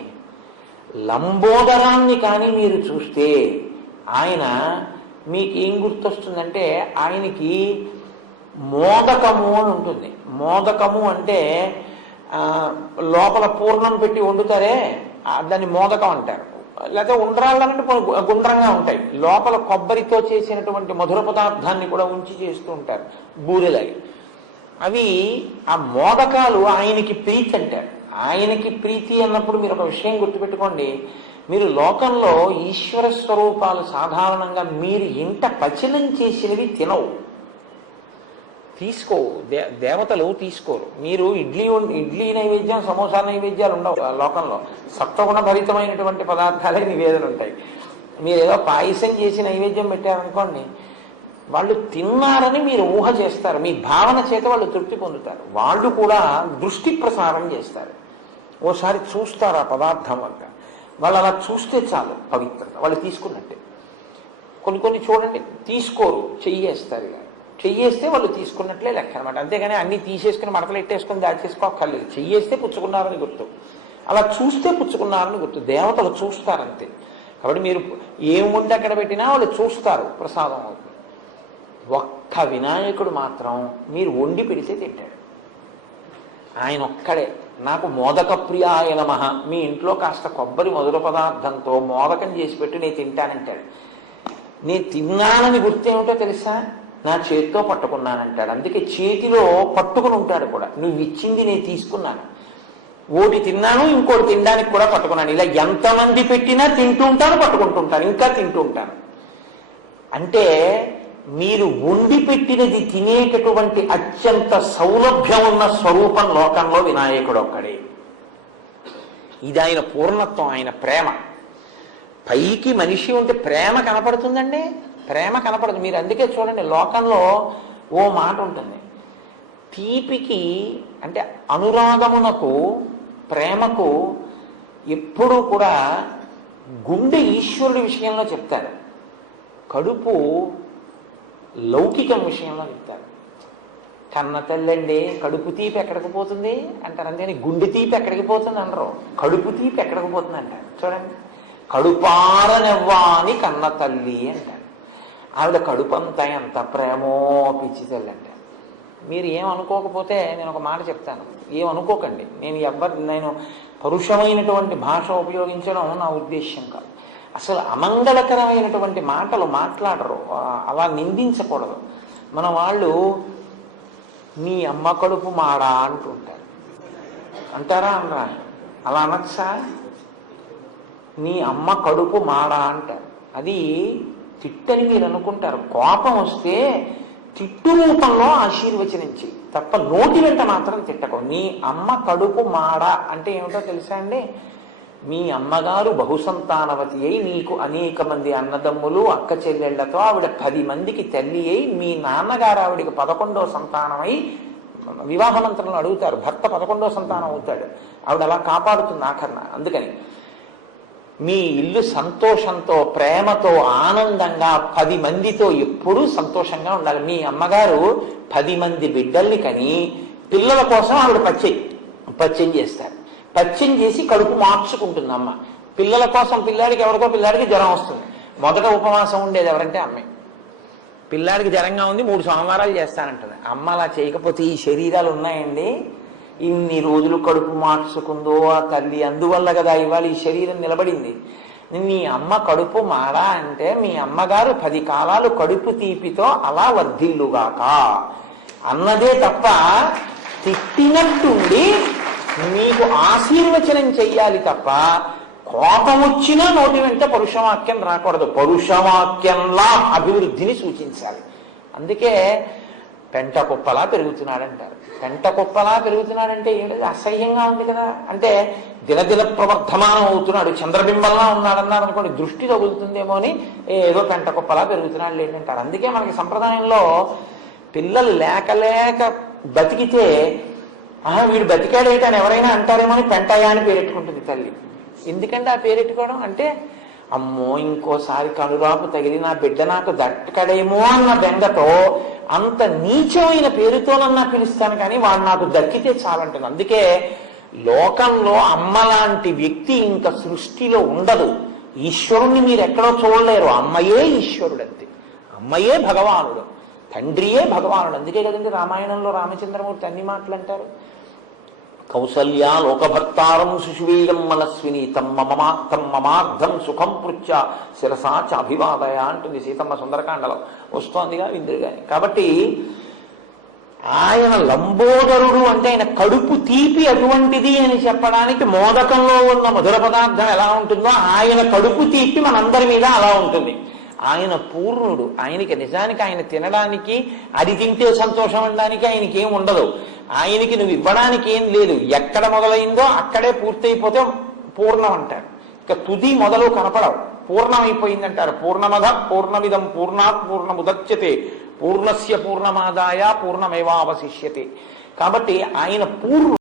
లంబోదరాన్ని కానీ మీరు చూస్తే ఆయన మీకు ఏం గుర్తొస్తుందంటే, ఆయనకి మోదకము అని ఉంటుంది. మోదకము అంటే లోపల పూర్ణం పెట్టి వండుతారే, దాన్ని మోదకం అంటారు. లేకపోతే ఉండ్రాళ్ళంటే గుండ్రంగా ఉంటాయి, లోపల కొబ్బరితో చేసినటువంటి మధుర పదార్థాన్ని కూడా ఉంచి చేస్తూ ఉంటారు బూరెలాగి. అవి ఆ మోదకాలు ఆయనకి ప్రీతి అంటారు. ఆయనకి ప్రీతి అన్నప్పుడు మీరు ఒక విషయం గుర్తుపెట్టుకోండి, మీరు లోకంలో ఈశ్వర స్వరూపాలు సాధారణంగా మీరు ఇంట పచనం చేసినవి తినవు, తీసుకో, దేవతలు తీసుకోరు. మీరు ఇడ్లీ నైవేద్యం, సమోసా నైవేద్యాలు ఉండవు లోకంలో, సత్వగుణ భరితమైనటువంటి పదార్థాలే నివేదన ఉంటాయి. మీరు ఏదో పాయసం చేసి నైవేద్యం పెట్టారనుకోండి, వాళ్ళు తిన్నారని మీరు ఊహ చేస్తారు, మీ భావన చేత వాళ్ళు తృప్తి పొందుతారు. వాళ్ళు కూడా దృష్టి ప్రసారం చేస్తారు, ఓసారి చూస్తారు ఆ పదార్థం వల్ల. వాళ్ళు అలా చూస్తే చాలు పవిత్రత, వాళ్ళు తీసుకున్నట్టే. కొన్ని చూడండి తీసుకోరు, చెయ్యేస్తారు. ఇలా చెయ్యేస్తే వాళ్ళు తీసుకున్నట్లే లెక్క అనమాట. అంతేగాని అన్ని తీసేసుకుని మడతలు ఎట్టేసుకుని దాచేసుకోక్కర్లేదు. చెయ్యేస్తే పుచ్చుకున్నారని గుర్తు, అలా చూస్తే పుచ్చుకున్నారని గుర్తు. దేవతలు చూస్తారంతే. కాబట్టి మీరు ఏం ఉండి అక్కడ పెట్టినా వాళ్ళు చూస్తారు, ప్రసాదం అవుతుంది. ఒక్క వినాయకుడు మాత్రం మీరు వండి పెడితే తింటాడు. ఆయన ఒక్కడే నాకు మోదక ప్రియాయ నమః, మీ ఇంట్లో కాస్త కొబ్బరి మధుర పదార్థంతో మోదకం చేసి పెట్టి నేను తింటానంటాడు. నేను తిన్నానని గుర్తేమిటో తెలుసా, నా చేతితో పట్టుకున్నానంటాడు. అందుకే చేతిలో పట్టుకుని ఉంటాడు కూడా, నువ్వు ఇచ్చింది నేను తీసుకున్నాను, ఓటి తిన్నాను ఇంకోటి తినడానికి కూడా పట్టుకున్నాను. ఇలా ఎంతమంది పెట్టినా తింటూ ఉంటాను, పట్టుకుంటూ ఉంటాను, ఇంకా తింటూ ఉంటాను. అంటే మీరు వండి పెట్టినది తినేటటువంటి అత్యంత సౌలభ్యం ఉన్న స్వరూపం లోకంలో వినాయకుడు ఒక్కడే. ఇది ఆయన పూర్ణత్వం, ఆయన ప్రేమ. పైకి మనిషి ఉంటే ప్రేమ కనపడుతుందండి, ప్రేమ కనపడదు. మీరు అందుకే చూడండి, లోకంలో ఓ మాట ఉంటుంది, తీపికి అంటే అనురాగమునకు, ప్రేమకు ఎప్పుడూ కూడా గుండె ఈశ్వరుడి విషయంలో చెప్తారు, కడుపు లౌకికం విషయంలో చెప్తారు. కన్న తల్లండి కడుపు తీపి ఎక్కడికి పోతుంది అంటారు, అంతేని గుండె తీపి ఎక్కడికి పోతుంది అనరు, కడుపు తీపి ఎక్కడికి పోతుంది అంటారు. చూడండి, కడుపారనెవ్వాని కన్న తల్లి అంటారు. ఆవిడ కడుపంతా ఎంత ప్రేమో పిచ్చి తల్లి అంటే. మీరు ఏమనుకోకపోతే నేను ఒక మాట చెప్తాను, ఏమనుకోకండి, నేను పరుషమైనటువంటి భాష ఉపయోగించడం నా ఉద్దేశ్యం కాదు. అసలు అమంగళకరమైనటువంటి మాటలు మాట్లాడరు, అలా నిందించకూడదు. మన వాళ్ళు నీ అమ్మ కడుపు మాడా అంటుంటారు, అంటారా అనరా? అలా అనొచ్చా? నీ అమ్మ కడుపు మాడా అంటారు. అది తిట్టని మీరు అనుకుంటారు, కోపం వస్తే తిట్టు రూపంలో ఆశీర్వచనించి తప్ప నోటి వెంట మాత్రం తిట్టకు. నీ అమ్మ కడుపు మాడ అంటే ఏమిటో తెలుసా అండి? మీ అమ్మగారు బహుసంతానవతి అయి నీకు అనేక మంది అన్నదమ్ములు అక్క చెల్లెళ్లతో ఆవిడ 10 మందికి తల్లి అయి, మీ నాన్నగారు ఆవిడికి 11వ సంతానమై, వివాహమంత్రంలో అడుగుతారు, భర్త 11వ సంతానం అవుతాడు, ఆవిడ అలా కాపాడుతుంది ఆఖరణ. అందుకని మీ ఇల్లు సంతోషంతో, ప్రేమతో, ఆనందంగా 10 మందితో ఎప్పుడూ సంతోషంగా ఉండాలి. మీ అమ్మగారు 10 మంది బిడ్డల్ని కని పిల్లల కోసం ఆవిడ పచ్చం చేస్తారు. పచ్చం చేసి కడుపు మార్చుకుంటుంది అమ్మ. పిల్లల కోసం, ఎవరికో పిల్లాడికి జ్వరం వస్తుంది, మొదట ఉపవాసం ఉండేది ఎవరంటే అమ్మే. పిల్లాడికి జ్వరంగా ఉంది, 3 సోమవారాలు చేస్తానంటుంది. అమ్మ అలా చేయకపోతే ఈ శరీరాలు ఉన్నాయండి, ఇన్ని రోజులు కడుపు మార్చుకుందో ఆ తల్లి, అందువల్ల కదా ఇవాళ ఈ శరీరం నిలబడింది. నీ అమ్మ కడుపు మాడా అంటే మీ అమ్మగారు 10 కాలాలు కడుపు తీపితో అలా వర్ధిల్లుగాక అన్నదే తప్ప తిట్టినట్టుండి మీకు ఆశీర్వచనం చెయ్యాలి తప్ప కోపం వచ్చినా నోటి వెంట పరుషవాక్యం రాకూడదు. పరుషవాక్యంలా అభివృద్ధిని సూచించాలి. అందుకే పెంట కుప్పలా పెరుగుతున్నాడంటారు. పెంట కుప్పలా పెరుగుతున్నాడంటే ఏంటది? అసహ్యంగా ఉంది కదా. అంటే దినదిన ప్రవర్ధమానం అవుతున్నాడు, చంద్రబింబంలా ఉన్నాడన్నారు అనుకోండి, దృష్టి తగులుతుందేమో అని ఏదో పెంట కుప్పలా పెరుగుతున్నాడు ఏంటంటారు. అందుకే మనకి సంప్రదాయంలో పిల్లలు లేక బతికితే వీడు బతికాడేంటి అని ఎవరైనా అంటారేమో అని పెంటయ్య అని పేరెట్టుకుంటుంది తల్లి. ఎందుకంటే ఆ పేరెట్టుకోవడం అంటే, అమ్మో ఇంకోసారి కనురాపు తగిలి నా బిడ్డ నాకు దక్కడేమో అన్న బెంగతో అంత నీచమైన పేరుతోనన్నా పిలుస్తాను, కానీ వాడు నాకు దక్కితే చాలంటుంది. అందుకే లోకంలో అమ్మ లాంటి వ్యక్తి ఇంకా సృష్టిలో ఉండదు. ఈశ్వరుణ్ణి మీరు ఎక్కడో చూడలేరు, అమ్మయే ఈశ్వరుడు అంతే, అమ్మయే భగవానుడు, తండ్రియే భగవానుడు. అందుకే కదండి రామాయణంలో రామచంద్రమూర్తి అన్ని మాటలు అంటారు. కౌసల్యా లోకభర్తారం సుషువీయం మనస్విని తమ్మమార్థం సుఖం పృచ్చ శిరసా చ అభివాదయ అంటుంది సీతమ్మ సుందరకాండలో వస్తోందిగా ఇంద్రుగాని. కాబట్టి ఆయన లంబోదరుడు అంటే ఆయన కడుపు తీపి అటువంటిది అని చెప్పడానికి మోదకంలో ఉన్న మధుర పదార్థం ఎలా ఉంటుందో ఆయన కడుపు తీపి మనందరి మీద అలా ఉంటుంది. ఆయన పూర్ణుడు. ఆయనకి నిజానికి ఆయన తినడానికి అది తింటే సంతోషం అనడానికి ఆయనకి ఏం ఉండదు. ఆయనకి నువ్వు ఇవ్వడానికి ఏం లేదు. ఎక్కడ మొదలైందో అక్కడే పూర్తయిపోతే పూర్ణం అంటారు. ఇక తుది మొదలు కనపడవు. పూర్ణమైపోయిందంటారు. పూర్ణమద పూర్ణమిదం పూర్ణాత్ పూర్ణముదచ్యతే పూర్ణస్య పూర్ణమాదాయ పూర్ణమేవావశిష్యతే. కాబట్టి ఆయన పూర్ణ